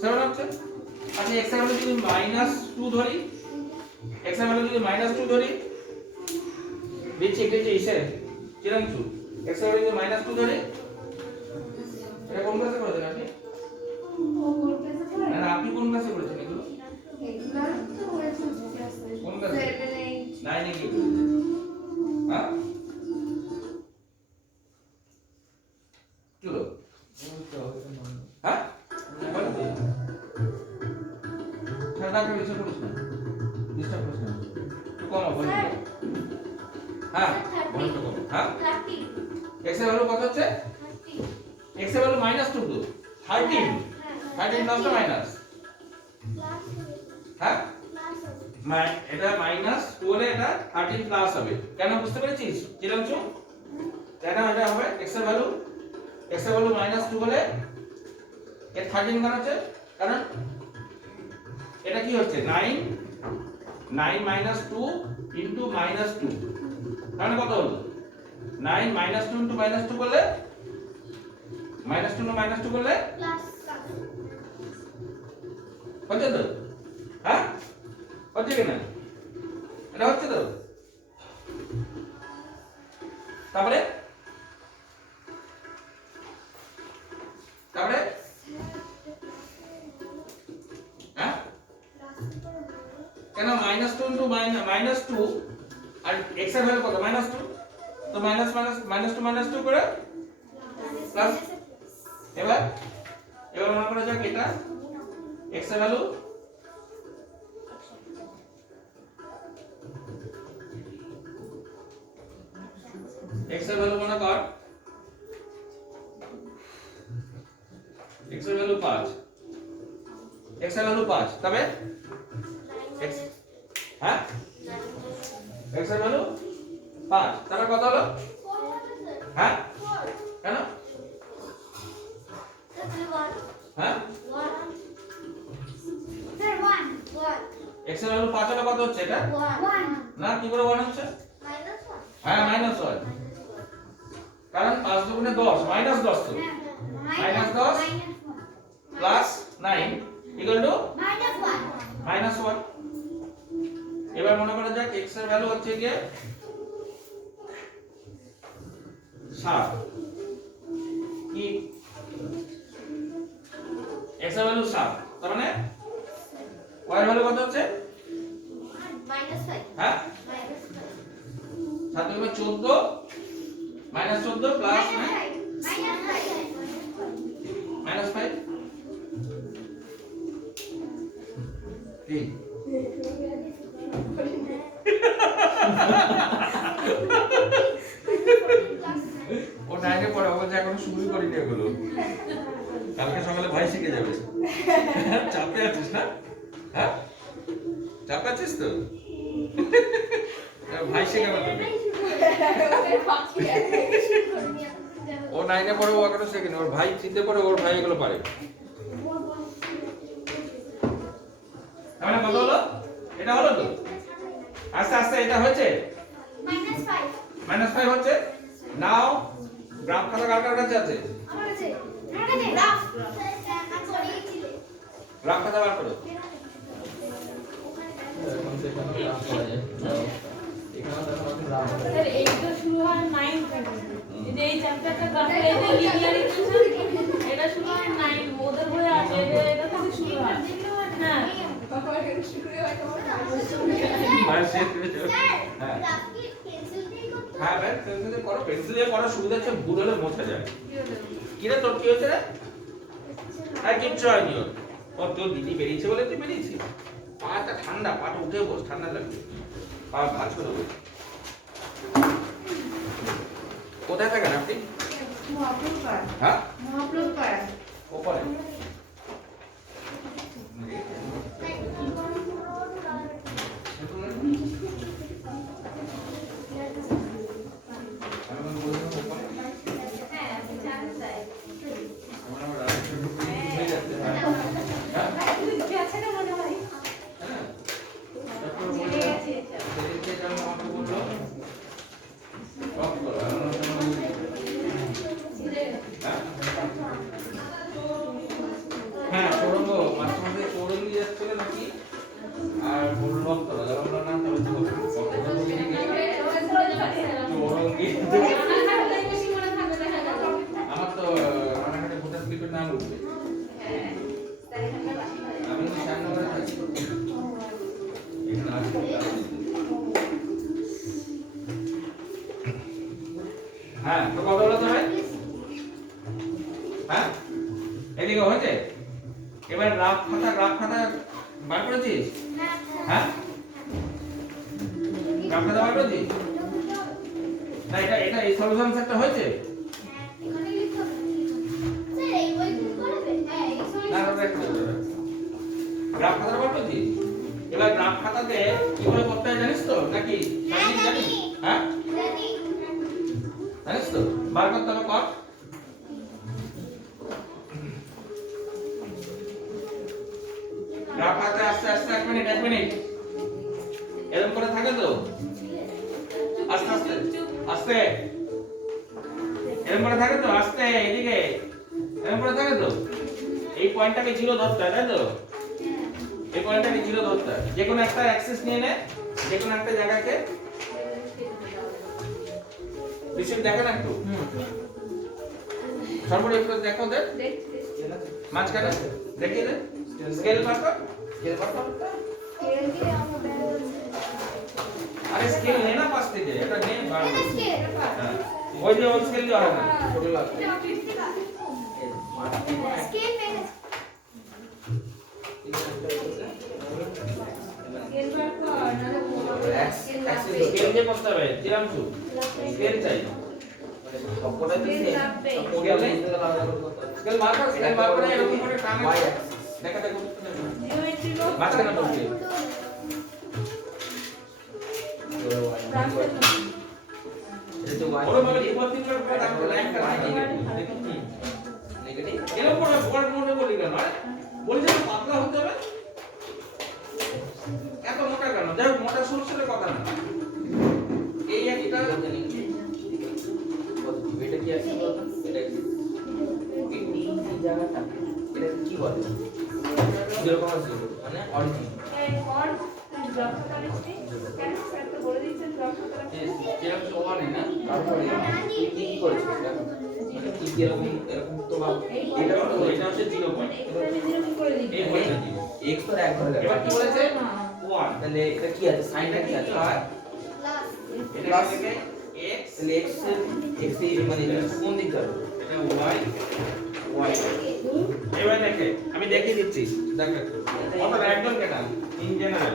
7 হচ্ছে। আচ্ছা x এর ভ্যালু যদি -2 ধরি, x এর ভ্যালু যদি -2 ধরি, দিচ্ছি ইসে চিরাংশু, x এর ভ্যালু যদি -2 ধরি, এটা কোন ক্লাসে করেছেন আপনি? ও কোন ক্লাসে পড়ে? না আপনি কোন ক্লাসে করেছেন এগুলো? এগুলা তো হয়েছে ক্লাসে। কোন ক্লাসে? 7 8 9 এ কি করেছেন? হ্যাঁ চলো হ্যাঁ ঠান্ডা করে এসে পড়িস না, ডিস্টার্ব করিস না, একটু কম বল। হ্যাঁ বল তো কম। হ্যাঁ 30 x এর ভ্যালু কত হচ্ছে? x এর ভ্যালু -2 তো 13 13 প্লাস না মাইনাস? হ্যাঁ এটা -2 হলে এটা 13 প্লাস হবে। কেন বুঝতে পেরেছিস চিরাংশু? কেন এটা হবে? x এর ভ্যালু -2 হলে এর 13 কেন হচ্ছে? কারণ এটা কি হচ্ছে 9 -2 ইনটু -2, তাহলে কত হলো? 9 -2 ইনটু -2 করলে -2 ইনটু -2 করলে প্লাস হচ্ছে তো? হ্যাঁ হচ্ছে কিনা? এটা হচ্ছে তো? তারপরে হ্যাঁ কেন -2 ইনটু -2 আর x এর ভ্যালু কত? -2 তো -2 করে প্লাস। এবার মনে করা যাক এটা x এর ভ্যালু মনে কর x এর ভ্যালু 5, তবে x হ্যাঁ x এর ভ্যালু 5, তারপর কত হলো? হ্যাঁ কেন? হ্যাঁ x এর ভ্যালু 5 হলে কত হচ্ছে এটা? না কি করে 1 হচ্ছে? হ্যাঁ -1, কারণ 5 দুগুণে 10 -10 তো -10 প্লাস 9 ইকুয়াল টু -1। এবার মনে করা যাক x এর ভ্যালু হচ্ছে গিয়ে 7, কি x এর ভ্যালু 7, তার মানে y এর ভ্যালু কত হচ্ছে? হ্যাঁ 7 দুগুণে 14 -14 প্লাস -5 ঠিক। ও 9 এ পড়ে, ও যে এখনো শুরুই করিনি এগুলো, কালকে সকালে ভাই শিখে যাবে। চাপে আছিস না? হ্যাঁ চাপে আছিস তো? ভাই শেখাবে তোকে। ও 9 এ পড়ে, ও এখনো শেখেনি, ওর ভাই 3 এ পড়ে, ওর ভাই এগুলো পারে। তাহলে কত হলো? এটা হলো তো? আস্তে আস্তে এটা হয়েছে -5 হচ্ছে। নাও গ্রাফ খাতা কার কাছে আছে? গ্রাফ খাতা বার করো। স্যার এই তো শুরু হয় 9 থেকে, এই যে এই চ্যাপ্টারটা গ্রাফে এই যে লিনিয়ার ইকুয়েশন, এটা শুরু হয় 9, ওদের বইয়ে আছে এটা থেকে শুরু হয়। হ্যাঁ হ্যাঁ ভাই পেন্সিল দিয়ে করো, পেন্সিল দিয়ে করার সুবিধা হচ্ছে ভুল হলে মোছা যায়। কি রে তোর কি হয়েছে রে? আর কিচ্ছু হয়নি ওর। ও তোর দিদি বেরিয়েছে বলে তুই বেরিয়েছিস? পাটা ঠান্ডা, পাটা উঠে বস, ঠান্ডা লাগবে, পা ভাঁজ করে বস। কোথায় থাকেন আপনি? মহাপ্রভু পাড়া। হ্যাঁ মহাপ্রভু পাড়া। ওপরে আমি হ্যাঁ চৌরঙ্গ মাঝে মাঝে চৌরঙ্গি যাচ্ছিল নাকি আর বললাম তো আমরা নাম তবে তো চৌরঙ্গি আমার তো রানাঘাটে ভোটার স্লিপের নাম উঠবে আমি শ্যামনগরে থাকি এখানে আছি হ্যাঁ তো কত হলো তবে হ্যাঁ এদিকে হয়েছে এবার গ্রাফ খাতা বার করেছিস হ্যাঁ গ্রাফ খাতা বার করেছিস না এটা এই সলিউশন সেটটা হয়েছে না গ্রাফ খাতা বার করেছিস এবার গ্রাফ খাতাতে কিভাবে করতে হয় জানিস তো নাকি জানিস হ্যাঁ জানিস তো বার করতে হবে কর গ্রাফ খাতায় আস্তে আস্তে 1 মিনিট এরকম করে থাকে তো আস্তে আস্তে আস্তে এরকম করে থাকে তো আস্তে এদিকে এরকম করে থাকে তো এই পয়েন্টটাকে জিরো ধরতে হয় তাই তো এই পয়েন্টটাকে জিরো ধরতে হয় যে কোনো একটা অ্যাক্সিস নিয়ে নে যে কোনো একটা জায়গাকে রিসিভ দেখেন একটু সর্বরে একটু দেখো দে মাঝখানে দেখিয়ে দে স্কেল বার কর আরে স্কেল নে না পাশ থেকে এটা নে বার কর হ্যাঁ ওই যে ওই স্কেল দিয়ে হবে না ছোট লাগবে স্কেল দিয়ে করতে হবে চিরামসু স্কেল চাই সবকটা দিয়ে স্কেল বার করে এরকম করে টানা দেখা দেখো মাঝখানে বসে ওর মানে রিপোর্টিং এর পর আমরা লাইন কাটা নেগেটিভ এর পরে ফরওয়ার্ড মোডে বলি কেন বলি যে পাতলা হতে হবে এত মোটা কেন যাই মোটা সরষের কথা না এই একটা এটা কি আছে বলতো এটা এই জায়গাটা এটা কি বলে 0.0 মানে অরিজিন যেরকম ওয়ান না তারপরে কি করেছে কি এরকম তো এটা হচ্ছে 0 পয়েন্ট এই পয়েন্টটা x তো এক ধরে এবার কি বলেছে 1 তাহলে এটা কি আছে সাইনটা কি আছে আর প্লাস x তাহলে x এর মানে কোন দিক যাবে এটা y এবার দেখে আমি দেখিয়ে দিচ্ছি দেখো কত একদম কেনা ইন জেনারেল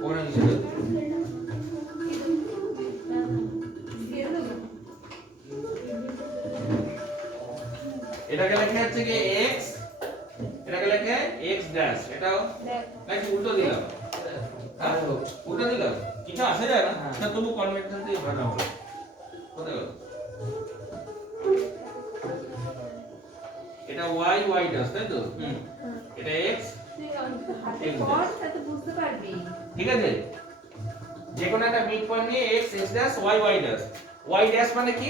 কোন হিসেবে এটাকে লেখা হচ্ছে কি x এটাকে লেখে x ড্যাশ এটাও নাকি উল্টো দিলাম হ্যাঁ উল্টো দিলাম কিছু আসে যায় না না তবু কনভেনশন দিয়ে ভালো হবে কোথায় গেল এটা y ড্যাশ তাই তো এটা x ঠিক আছে যে কোনো একটা মিড পয়েন্ট নিয়ে x ড্যাশ y ড্যাশ মানে কি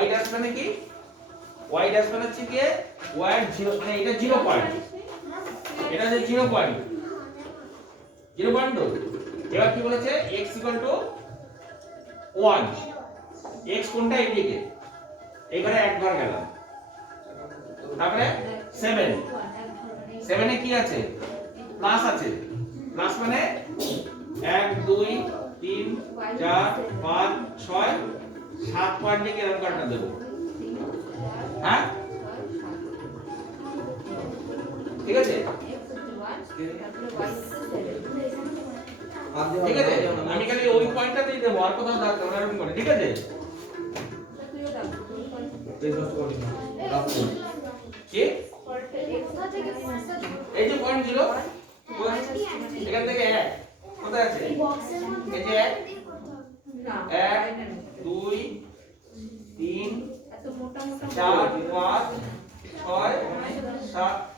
y ড্যাশ মানে কি y ড্যাশ মানে হচ্ছে কি y এর 0 মানে এটা 0 পয়েন্ট এটা যে 0 পয়েন্ট তো এবার কি বলেছে x 1 x কোনটা এদিকে এখানে এক ঘর গেলাম তারপরে 7 এ কি আছে প্লাস আছে প্লাস মানে 1 2 3 4 5 6 7 পয়েন্টে কি এরকম কাটা দেব হ্যাঁ ঠিক আছে ঠিক আছে আমি খালি ওই পয়েন্টটাতেই দেব আর কোথাও দাগ দেব না এরকম করে ঠিক আছে কি এই যে পয়েন্ট ছিল এখান থেকে 1 কোথায় আছে এই যে 1 2 3 4 5 6 7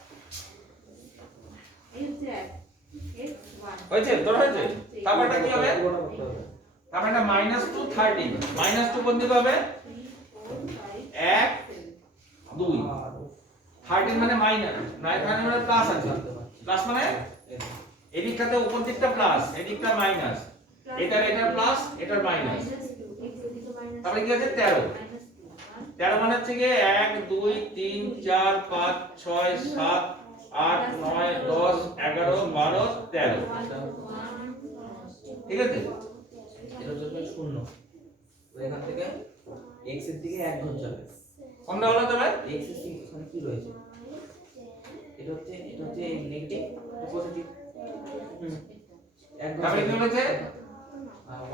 হয়েছে তোর হয়েছে তারপরটা কি হবে তারপরটা -2 13 -2 কোন দিকে হবে 1 2 13 মানে মাইনাস, 13 মানে প্লাস আছে। প্লাস মানে এদিকটাতে উপর দিকটা প্লাস, এদিকটা মাইনাস। এটার প্লাস, এটার মাইনাস। তারপরে কি আছে 13। 13 মানে হচ্ছে কি 1 2 3 4 5 6 7 8 9 10 11 12 13। ঠিক আছে? এটা হচ্ছে শূন্য, এখান থেকে x এর দিকে 1 ঘর যাবে। কোনটা হলো তবে? x এর দিকে এখানে কি রয়েছে? এটা হচ্ছে নেগেটিভ, পজিটিভ। 1 ঘর তারপরে কি বলেছে?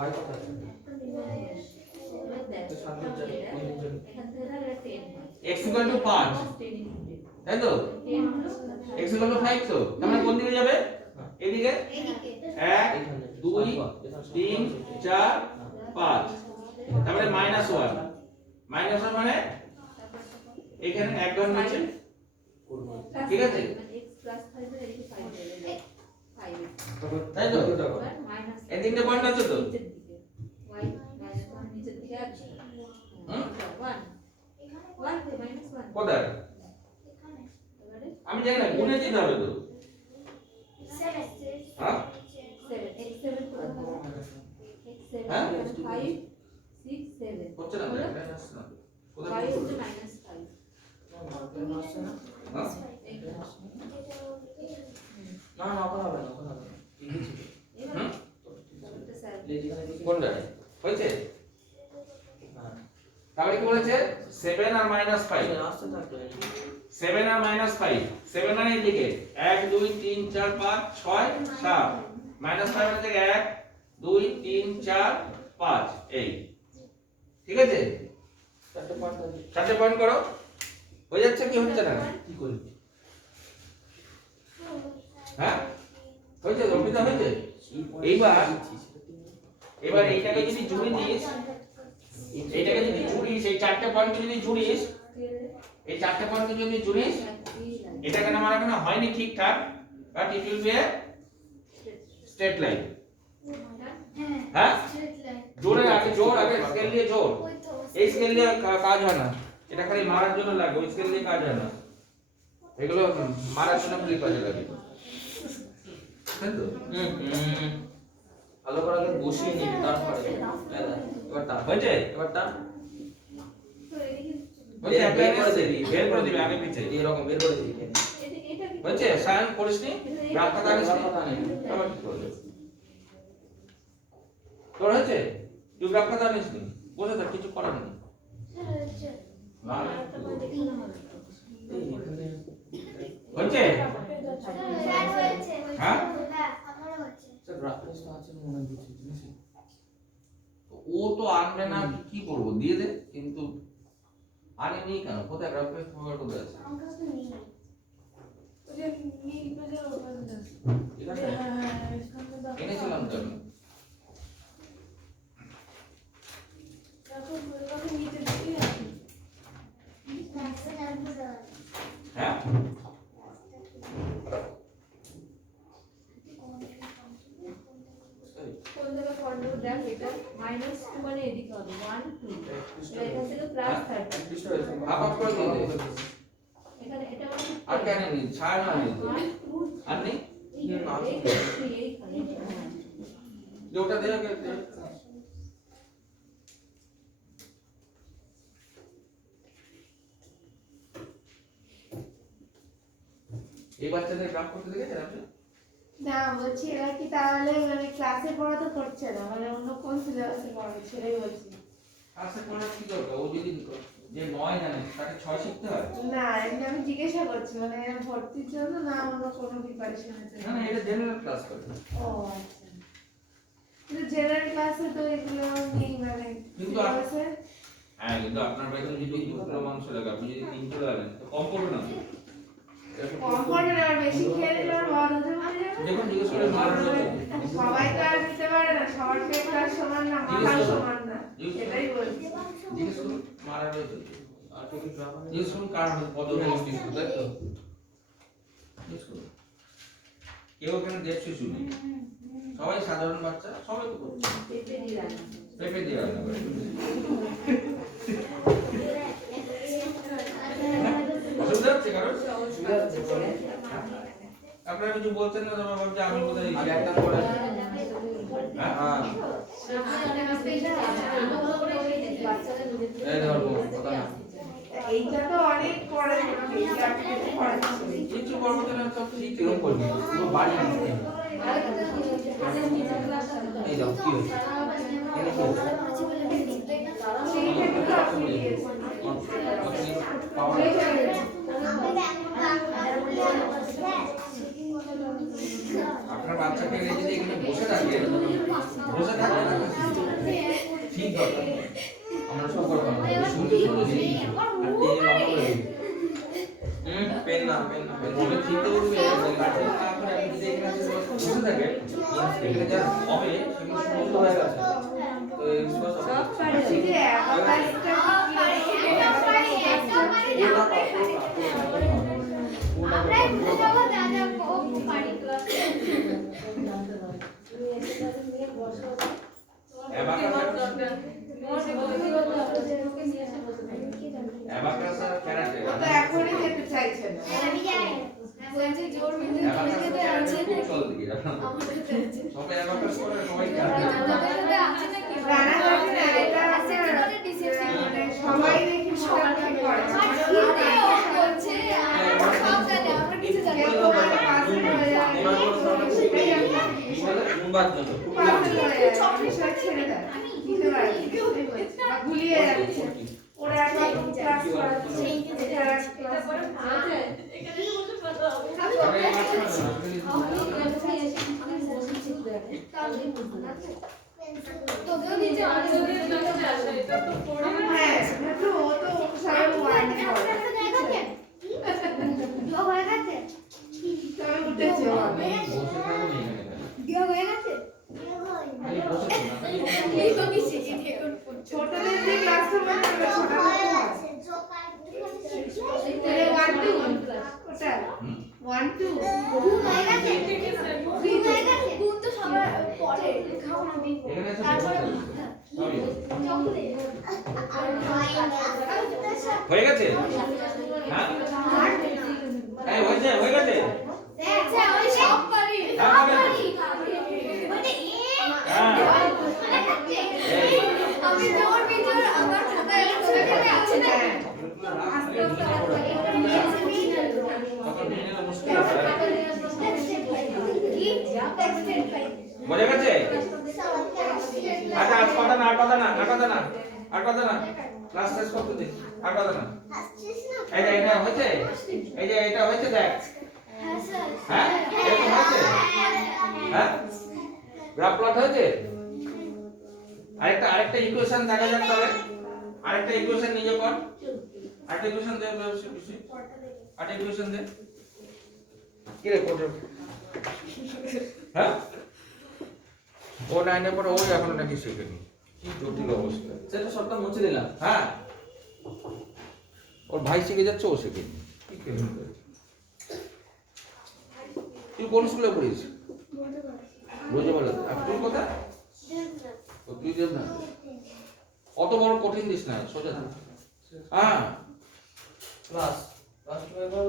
y কত আছে? তো 7 ঘর যাবে। x = 5, তাই তো? x = 5 তো। তার মানে কোন দিকে যাবে? এদিকে। এদিকে 1 2 3 4 5। তারপরে -1। -1 মানে এখানে 1 ঘর নিচে। ঠিক আছে? তাই তো? এই তিনটে পয়েন্ট আছে তো? কোথায়? আমি জানি না, গুণে দিতে হবে তো। হ্যাঁ? হ্যাঁ? হচ্ছে না তো, এটাই আসছে না। কোথায় কি করবে? হ্যাঁ? না না, ওখানে হবে না, ওখানে হবে না। ঠিকই ছিল। হুম? যেখানে লিখেছি- কোনটা? হয়েছে? হ্যাঁ। তাহলে কি বলেছে? 7 আর -5। আসতে থাকবে। 7 আর -5। 7 মানে এদিকে 1 2 3 4 5 6 7। -5 মানে থেকে 1 2 3 4 5 এই। ঠিক আছে? চারটে পয়েন্ট আছে। চারটে পয়েন্ট করো। হয়ে যাচ্ছে কি হচ্ছে না? কি করি? হ্যাঁ? হয়েছে? অর্পিতা হয়েছে? এবার এইটাকে যদি জুড়ে দিস, এইটাকে যদি জুড়িস, এই চারটে পয়েন্টকে যদি জুড়িস, এই চারটে পয়েন্টকে যদি জুড়িস, এটা কেন আমার এখানে হয়নি ঠিকঠাক, but it will B A straight line. হ্যাঁ? জোরে আগে স্কেল দিয়ে জোর। এই স্কেল দিয়ে কাজ হয় না, এটা খালি মারার জন্য লাগে, ওই স্কেল দিয়ে কাজ হয় না। এগুলো মারার জন্য খালি কাজে লাগে। তাই তো? ভালো করে আগে বসিয়ে নিবি, তারপরে এবার টান। হয়েছে? এবার টান। হয়েছে? একটা বের করে দিবি। বের করে দিবি আগে পিছে। এরকম বের করে দিবি। হয়েছে? সায়ন করিসনি? রাখা জানিস নি? রাখা নেই। আবার কি করবে? তোর হয়েছে? তুই রাখা জানিস নি? বসে থাক, কিছু করার নেই। না। এই এখানে হয়েছে? হ্যাঁ? স্যার গ্রাফিক্স তো আছে মনে হয় বুঝি জিনিস। ও তো আনবে না, কি করবো, দিয়ে দে। কিন্তু আনেনি কেন? কোথায় গ্রাফিক্স প্রোভাইড কোথায় আছে? এখানে এনেছিলাম তো আমি। হ্যাঁ? কোন জায়গায় কর্নার দেখ, এটা -2 মানে এদিকে হবে 1 2, এখান থেকে +30, ডিস্টার্ব হয়েছে। হাফ হাফ করে দিয়ে দে। এখানে এটা মানে আর কেন নি? ছাড় না নি। 1 2 আর নেই? এইখানে যে ওটা দে আগে দে। এই বাচ্চাদের গ্রাফ করতে দেখেছেন আপনি? না বলছি এরা কি তাহলে মানে ক্লাসে পড়া তো করছে না, মানে অন্য কোন সিলেবাসে পড়াবে সেটাই বলছি। আচ্ছা পড়া কি দরকার? ও যদি যে 9 জানে তাকে 6 শিখতে হয়। না এমনি আমি জিজ্ঞাসা করছি মানে ভর্তির জন্য না অন্য কোনো প্রিপারেশনের জন্য। না না, এটা জেনারেল ক্লাস করে। ও আচ্ছা, কিন্তু জেনারেল ক্লাসে তো এগুলো নেই মানে কিন্তু সিলেবাসে। হ্যাঁ, কিন্তু আপনার বেতন যদি 2 কিলো মাংস লাগে, আপনি যদি 3 কিলো লাগেন তো কম পড়বে না। কম পড়বে না, আর বেশি খেয়ে নিলে আর বদ হজম হয়ে যাবে। দেখুন জিজ্ঞেস করে মারার জন্য। সবাই তো আর দিতে পারে না, সবার পেট তো আর সমান না, মাথা সমান না, এটাই বলছি। জিজ্ঞেস করুন মারার রয়েছে। আর কি কি গ্রাফ আছে? জিজ্ঞেস করুন কার কত জিজ্ঞেস করুন, তাই তো? জিজ্ঞেস করুন। কেউ এখানে দেশ শিশু নেই, সবাই সাধারণ বাচ্চা, সবাই তো করছে। পেঁপে দিয়ে রান্না করে। অসুবিধা হচ্ছে কারণ সুবিধা হচ্ছে বলে আপনারা কিছু বলছেন না, তবে ভাবছি আমি কোথায় আর একটা করে হ্যাঁ হ্যাঁ এই ধরো কথা না এইটা তো অনেক পরে এইটা আপনি একটু পরে করবেন। কিছু করবো না, সব ঠিক কিরকম করবি পুরো বাড়ি দিতে এই দাও কি হচ্ছে এনে কি হচ্ছে সেইটাকে তো আপনি দিয়েছেন। আপনার বাচ্চাকে রেখে যদি এখানে বসে থাকে না ঠিক দরকার আমরা সব করব না শুনতে শুনতে আর এই রকম করে পেন না বলে চিনতে বলবে লাঠি না করে আপনি যদি এখানে বসে থাকে এখানে যা হবে সেগুলো সুন্দর হয়ে গেছে তো এইগুলো সব সব পারে এই যে অ্যাবাকাসটা আমরা একটু যাবো দাদা ও পারি ক্লাস অ্যাবাকাস আর ক্যারাটে ও তো এখনই যেতে চাইছে না। আমি যাই বলছি জোর মিলে অ্যাবাকাস খেতে আর আছে ক্যারাটে খুব চল দিকে সবাই অ্যাবাকাস করে সবাই ক্যারাটে আমাদের আছে নাকি রানাঘাটে না, এটা আছে আপনার আমাদের ডিসিশন মানে সবাই দেখি মোটামুটি করে। বলছে সব জানে আমরা কিছু জানি কেউ না মানে পাগল হয়ে যায়, সেটাই আমি মুবাদ জন্য পাগল হয়ে যায়, বিষয় ছেড়ে দেয়, দিতে পারে না। বা ভুলিয়ে যাচ্ছে। ওরা একবার ক্লাস করাচ্ছে, এটা আর এক ক্লাস করাচ্ছে। তোকেও দিতে হবে হ্যাঁ, কিন্তু ও তো সবাই ওয়ান করে। যোগ হয়ে গেছে তবে উঠেছে ও আগে। বসে থাকো না এখানে যোগ হয়ে গেছে খালি বসে থাকো না এই তো নিচে এখন ছোটদের যে ক্লাসটা মনে হবে, ছোটদের হয়। তাহলে 1 2 ওটা 1 2 ঘুম হয়ে গেছে ঘুম হয়ে গেছে ঘুম তো সবার পরে খাও না এখানে এসে তারপরে সবই চকলেট হয়ে গেছে হ্যাঁ এই হয়ে গেছে আচ্ছা আমি সব পারি হ্যাঁ, সব পারি। পারি মানে হ্যাঁ আমি জোর বিজোর আমার খাতায় লেখা থেকে আছে না কি টেক্সটেড পাই বোঝা গেছে আচ্ছা আর কথা না ক্লাস শেষ করতে দে আর কথা না এই যে এটা হয়েছে এটা হয়েছে দেখ হ্যাঁ স্যার হ্যাঁ এরকম হয়েছে হ্যাঁ গ্রাফ প্লট হয়েছে আরেকটা ইকুয়েশন দেখা যাক তবে আরেকটা ইকুয়েশন নিজে কর আরেকটা ইকুয়েশন দে আরেকটা ইকুয়েশন দে কি রে কোড হ্যাঁ ও নাইনে পরে ওই এখনো নাকি শেখেনি কি জটিল অবস্থা সেটা সবটা মুছে দিলাম হ্যাঁ ওর ভাই শিখে যাচ্ছে ও শেখেনি কি কেমন তুই কোন স্কুলে পড়িস রোজে বলে আর তুই কোথায় ও তুই দেব না অত বড় কঠিন দিস না সোজা থাক হ্যাঁ ক্লাস হয়ে গেল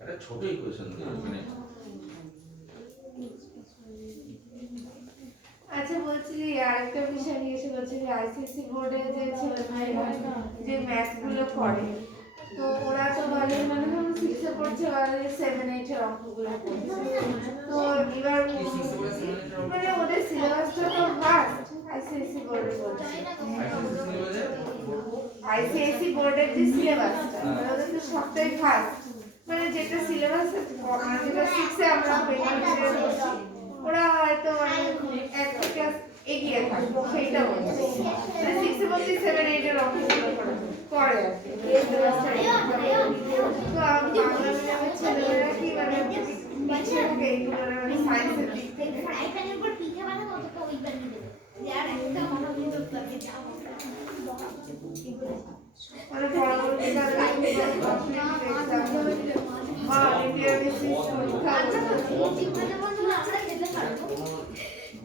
একটা ছোট ইকুয়েশন দিয়ে মানে আচ্ছা বলছি যে আরেকটা বিষয় নিয়ে এসে বলছি যে আইসিএসসি বোর্ডে যে ছেলেমেয়েরা যে ম্যাথ গুলো করে তো ওরা তো বলে মানে ধরুন 6 এ পড়ছে বলে 7 8 এর অঙ্কগুলো করছে তো এবার মানে ওদের সিলেবাসটা তো ফাস্ট আইসিএসসি বোর্ডে বলছে আইসিএসসি বোর্ডের যে সিলেবাসটা মানে ওদের তো সবটাই ফাস্ট মানে যেটা সিলেবাস মানে যেটা 6 এ আমরা বেঙ্গলি পড়ছি ওরা হয়তো মানে এক ক্লাস এগিয়ে থাকবে সেইটা বলছে মানে 6 এ বলতে 7 8 এর অঙ্কগুলো করে আর কি তো আমি বাংলা মিডিয়ামের ছেলেমেয়েরা কি মানে পিছিয়ে থাকে এইগুলো মানে সায়েন্সের দিক থেকে এখানের উপর পিঠে বানাবো তো ওই বানিয়ে দেবে यार একটা মনে হয় তো লাগে যাও মানে পরবর্তীকালে বা ইন্ডিয়া বেসিস পরীক্ষা জীবনে বন্ধু আমরা খেতে পারবো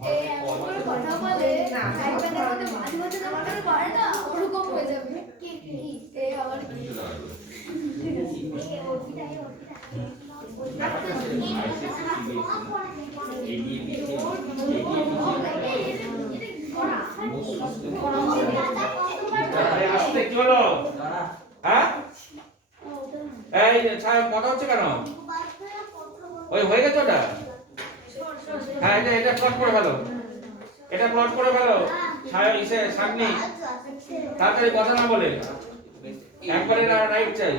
এই এমন করে কথা বলে না, আইপ্যাডের মধ্যে মাঝে মাঝে যখন করে না ওরকম হয়ে যাবে কি এই আবার কি আরে আসতে কি হলো হ্যাঁ এই ছায়া কথা হচ্ছে কেন ওই হয়ে গেছে ওটা হ্যাঁ এটা প্লট করে ফেলো এটা প্লট করে ফেলো ছায়া ইসে সামনে তাড়াতাড়ি কথা না বলে একবারে রাইট চাই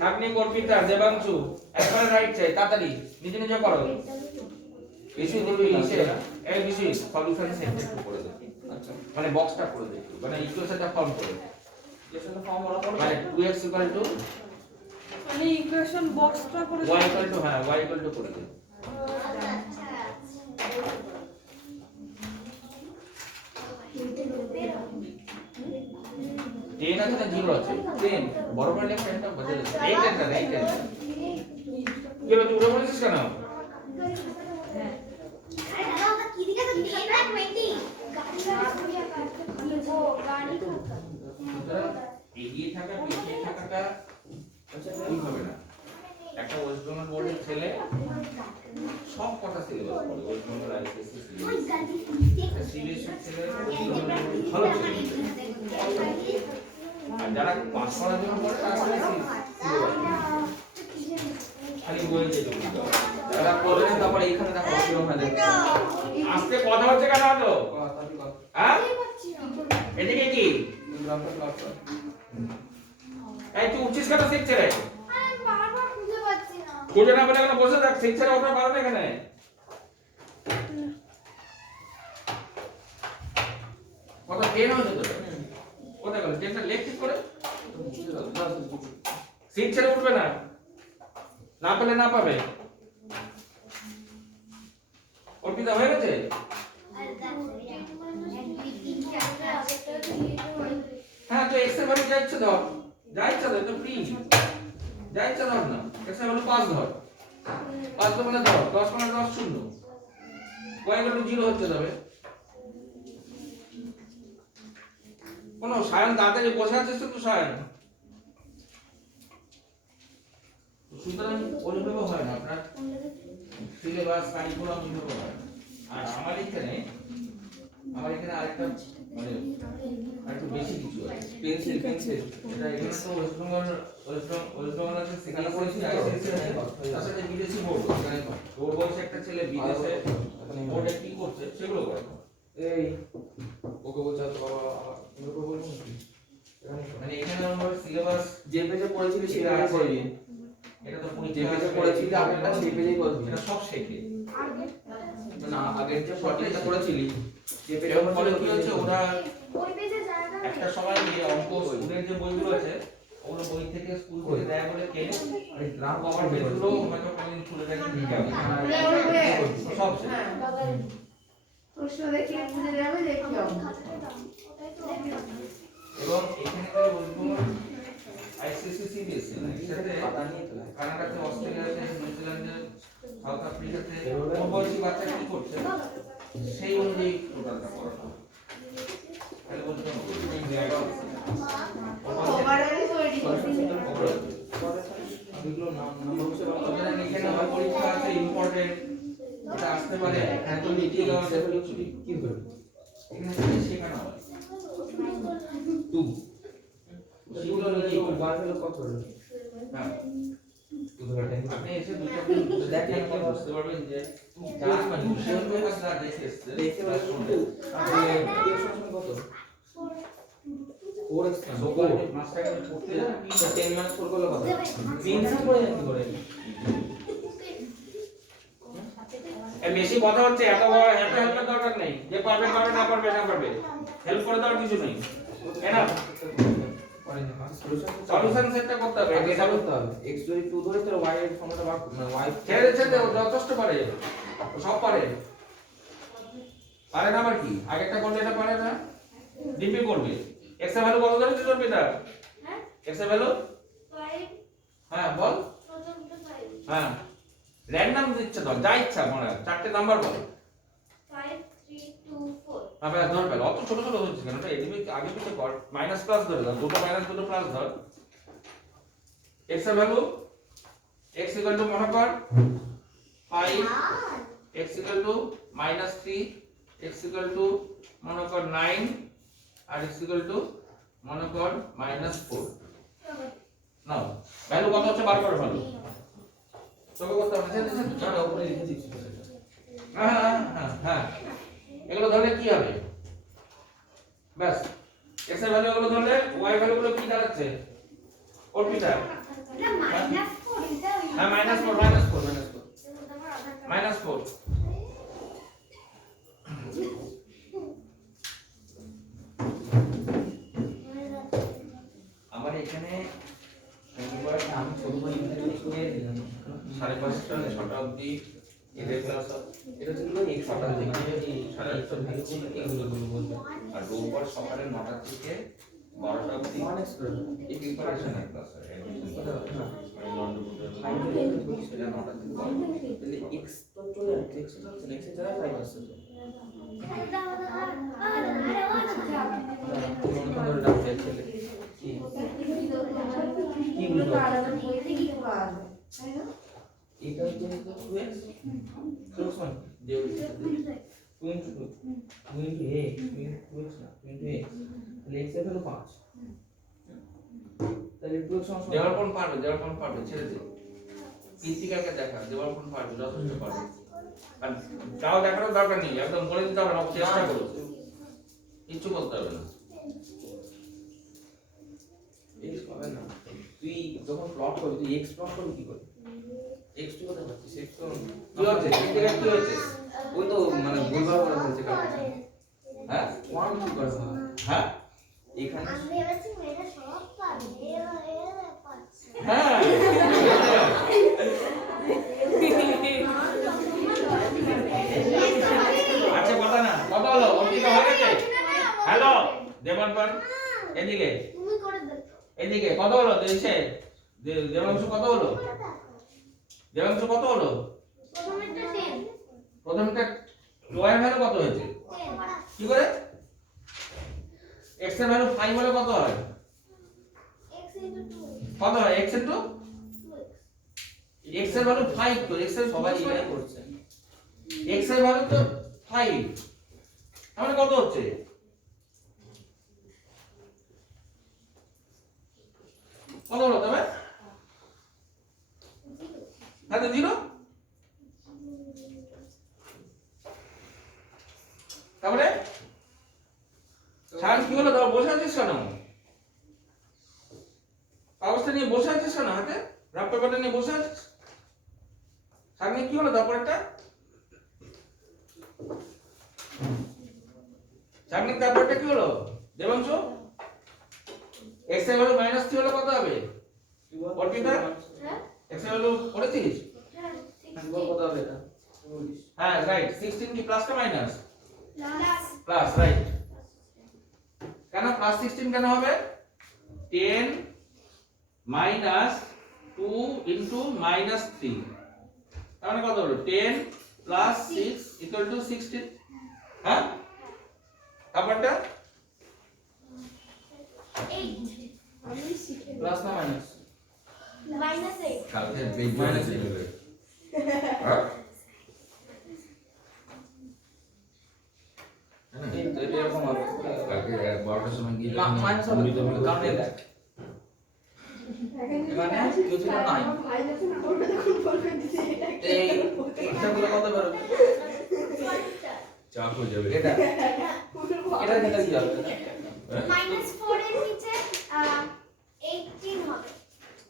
সামনে অর্পিতা দেবাংশু একবারে রাইট চাই তাড়াতাড়ি নিজে নিজে করো বেশি দিবি ইসে এই বেশি সলিউশন সেট একটু করে দে আচ্ছা মানে বক্সটা করে দে মানে ইকুয়েশনটা ফর্ম করে ইকুয়েশন ফর্ম ওরা করবে মানে 2x মানে ইকুয়েশন বক্সটা করে y হ্যাঁ y করে দে টেন আছে না জিরো আছে টেন বড় বড় লেখা এটা বদলে এই টেনটা কি হলো তুই উড়ে বলেছিস কেন এগিয়ে থাকা পিছিয়ে থাকাটা ঠিক হবে না একটা ওয়েস্ট বেঙ্গল বোর্ডের ছেলে সব কথা সিলেবাস পড়ে ওয়েস্ট বেঙ্গল আইসিএসসি সিবিএসসি ছেলে ভালো ছেলে আর যারা পাস করার জন্য পড়ে তারা খালি বই দিয়ে দেবো যারা করবে তারপরে এখানে দেখো কিরকম হয় দেখো আজকে কথা হচ্ছে কেন তো হ্যাঁ এদিকে কি এই তুই উঠছিস কেন শিখছে রে খুঁজে না বলে কেন বসে থাক শিখছে রে ওটা পারো এখানে কত টেন হয়েছে তো কোথায় গেল টেনটা লেখ ঠিক করে সিট ছেড়ে উঠবে না না পেলে না পাবে অর্পিতা হয়ে গেছে হ্যাঁ তো এক্স এর ভ্যালু যা ইচ্ছে ধর তো ফ্রি যা ইচ্ছে ধর না এক্স এর ভ্যালু 5 ধর 5 তো মানে ধর 10 মানে 10 শূন্য y ভ্যালু 0 হচ্ছে তবে কোন সায়ন তাড়াতাড়ি বসে আছিস তো সায়ন সুতরাং ওইভাবে হয় না আপনার সিলেবাস কারিকুলাম এইভাবে হয় না। আর আমার এখানে আরেকটা মানে আরেকটু বেশি কিছু আছে পেন্সিল এটা এখানে তো ওয়েস্ট বেঙ্গল আছে সেখানে পড়েছি আইসিএসসি আছে তার সাথে বিদেশি বোর্ড এখানে বোর্ড বলছে একটা ছেলে বিদেশে বোর্ডে কি করছে সেগুলো করে এই ওকে বলছে তো বাবা ওকে বলবো নাকি মানে এখানে আমরা সিলেবাস যে পেজে পড়েছিলি সেই পেজে করবি এটা তো যে পেজে পড়েছিলি আগেরটা সেই পেজেই করবি এটা সব শেখে না আগের যে ফটোটা করেছিলি যে পেজে এরকম ফলে কি হচ্ছে ওরা ওই পেজে জায়গা নেই। একটা সময় গিয়ে অঙ্ক স্কুলের যে বইগুলো আছে ওগুলো বই থেকে স্কুল থেকে দেয় বলে কেনে এই গ্রাম আমার বেগুলো হয়তো কোনদিন খুলে দেখে নিয়ে যাবে সব শেখে প্রশ্ন দেখে বুঝে যাবে যে কি অঙ্ক। খাতাটা দাও। ওটাই তো এবং এখানে তো ওইগুলো আইসিএসসি সিবিএসসি না এর সাথে পাতা নিয়ে তো কানাডাতে অস্ট্রেলিয়াতে নিউজিল্যান্ডে সাউথ আফ্রিকাতে বয়সী বাচ্চা কি করছে সেই অনুযায়ী টোটালটা পড়ানো তাহলে বলতে ওভারঅলই তৈরি করছে। এগুলো নাম্বার বসে সুতরাং এখানে আমার পরীক্ষা আছে ইম্পর্টেন্ট এটা আসতে পারে এখানে তো মিটিয়ে দেওয়া আছে কি করবে এখানে থেকে শেখানো হয় টু সেগুলো কি বার হলো কত হলো হ্যাঁ টু ধরে আপনি এসে দুটো মিনিট দেখেন আপনি বুঝতে পারবেন যে যা কনফিউশন হয়ে যা দেখে এসছে দেখতে পাচ্ছেন তাহলে ইকুয়েশন কত 4x সকাল মাস্টার পড়তে যান 10 মাইনাস 4 করলে কত প্রিন্সিপাল করে কি করে এই বেশি কথা হচ্ছে এত হেল্পের দরকার নেই যে পারবে পারবে না পারবে না পারবে হেল্প করে দেওয়ার কিছু নেই এনাফ সলিউশন সেটটা করতে হবে আগে এটা করতে হবে x যদি 2 ধরে তাহলে y এর ফর্মুলা বার মানে y ছেড়ে ছেড়ে ও যথেষ্ট পারে ও সব পারে পারে না আবার কি আগেরটা করলে এটা পারে না ডিপি করবে এক্স এর ভ্যালু কত ধরে দিতে পারবি না হ্যাঁ এক্স এর ভ্যালু 5 হ্যাঁ বল প্রথম তো 5 হ্যাঁ র্যান্ডম দিচ্ছে তো যা ইচ্ছা মনে হয় চারটে নাম্বার বল 5 3 2 4 আবার ধর পেল অত ছোট ছোট হচ্ছে কেন এটা এদিকে আগে পিছে কর মাইনাস প্লাস ধরে দাও দুটো মাইনাস দুটো প্লাস ধর এক্স এর ভ্যালু x equal to মনে কর 5, x equal to -3, x equal to মনে কর 9 আর x equal to মনে কর -4। নাও ভ্যালু কত হচ্ছে বার করে ফেলো। তোকে করতে হবে না না উপরে লিখে দিচ্ছি হ্যাঁ এগুলো ধরলে কি হবে? ব্যাস x এর ভ্যালু এগুলো ধরলে y এর ভ্যালু গুলো কি দাঁড়াচ্ছে? অর্পিতা হ্যাঁ -4 আমার এখানে শনিবার আমি ছোট করে লিখে দিলাম 5:30টা 6টা অবধি এদের ক্লাস এটা ছিল এই সকাল থেকে এই 8:30 ভ্যালু এগুলো বলবো আর রোববার সকালে 9টা থেকে 12টা অবধি মানে স্কুল এই প্রিপারেশনের ক্লাস হয় সেটা 9টা থেকে 12টা। তাহলে x তো চলে যাচ্ছে x তো হচ্ছে x এর জায়গায় 5 আসছে তো ধরে ডাকতে ছেলে কি কি বুঝলো এটা হচ্ছে 2x ক্লোজ ওয়ান দেও 2 into a 2x না 2 into a তাহলে x এর ভ্যালু 5 তাহলে 2x সমান দেওয়ালপন পারবে ছেড়ে দে কৃতিকাকে দেখা দেওয়ালপন পারবে যথেষ্ট পারবে আর তাও দেখানোর দরকার নেই একদম বলে দিতে হবে না চেষ্টা করো কিচ্ছু করতে হবে না x পাবে না তুই যখন প্লট করবি তুই x প্লট করবি কি করে x তুই কথা বলছিস x তো কি হচ্ছে কৃতিকা কি হচ্ছে ওই তো মানে ভুলভাল করে ফেলছে কারণ হ্যাঁ ওয়ান কি করে হ্যাঁ এখানে হ্যাঁ আচ্ছা কথা না কত হলো অর্পিতা হয়ে গেছে হ্যালো দেবানপন এদিকে কত হলো দেশে দেবাংশু কত হলো প্রথমটা ওয়াই ভ্যালু কত হয়েছে কি করে x এর ভ্যালু 5 হলে কত হয় কত হয় x ইনটু x এর ভ্যালু 5 তো x এর সবাই সবাই এটাই করছে x এর ভ্যালু তো 5 তাহলে কত হচ্ছে কত হলো তবে হ্যাঁ তো 0 তারপরে ছাড় কি হলো দাও বসে আছিস কেন কাগজটা নিয়ে বসে আছিস কেন হাতে রাফ পেপারটা নিয়ে বসে আছিস সামনে কি হলো তারপরেরটা সামনে তারপরটা কি হলো দেবাংশু x এর ভ্যালু -3 হলে কত হবে অর্পিতা x এর ভ্যালু পড়েছিস কত হবে এটা হ্যাঁ রাইট 16 কি প্লাস না মাইনাস প্লাস রাইট কেন প্লাস 16 কেন হবে 10 minus 2 into minus 3 তার মানে কত হলো 10 plus 6 equal to 16 হ্যাঁ তারপরটা প্লাস না মাইনাস কালকে বেগ মাইনাস হবে হ্যাঁ এটা এরকম হবে কালকে 12টার সময় গিয়ে মাইনাস হবে কারণ এই দেখ মানে কেউ ছিল নাই এই এটা বলে কত বেরোবে চাপ হয়ে যাবে এটা এটা কি হবে -4 এর নিচে 18 হবে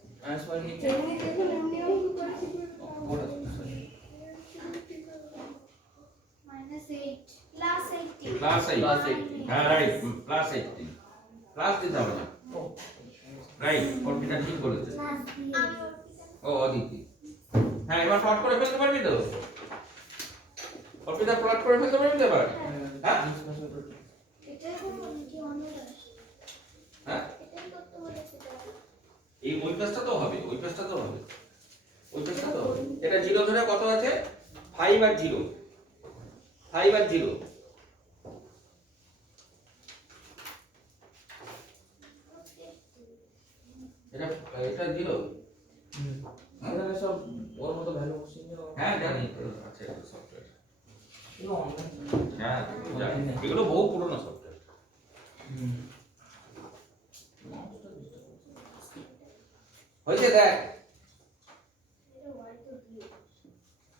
মাইনাস 4 নিচে -8 প্লাস 8 হ্যাঁ রাইট প্লাস 18 প্লাস দিতে হবে না রাইট অর্পিতা ঠিক বলেছে ও অদিতি হ্যাঁ এবার প্লট করে ফেলতে পারবি তো অর্পিতা প্লট করে ফেলতে পারবি তো এবার হ্যাঁ হ্যাঁ এই ওই পেজটা তো হবে এটা 0 ধরে কত আছে 5 আর 0 এটা 0 এখানে সব হ্যাঁ জানি। এগুলো বহু পুরনো সফটওয়্যার। হয়েছে দেখ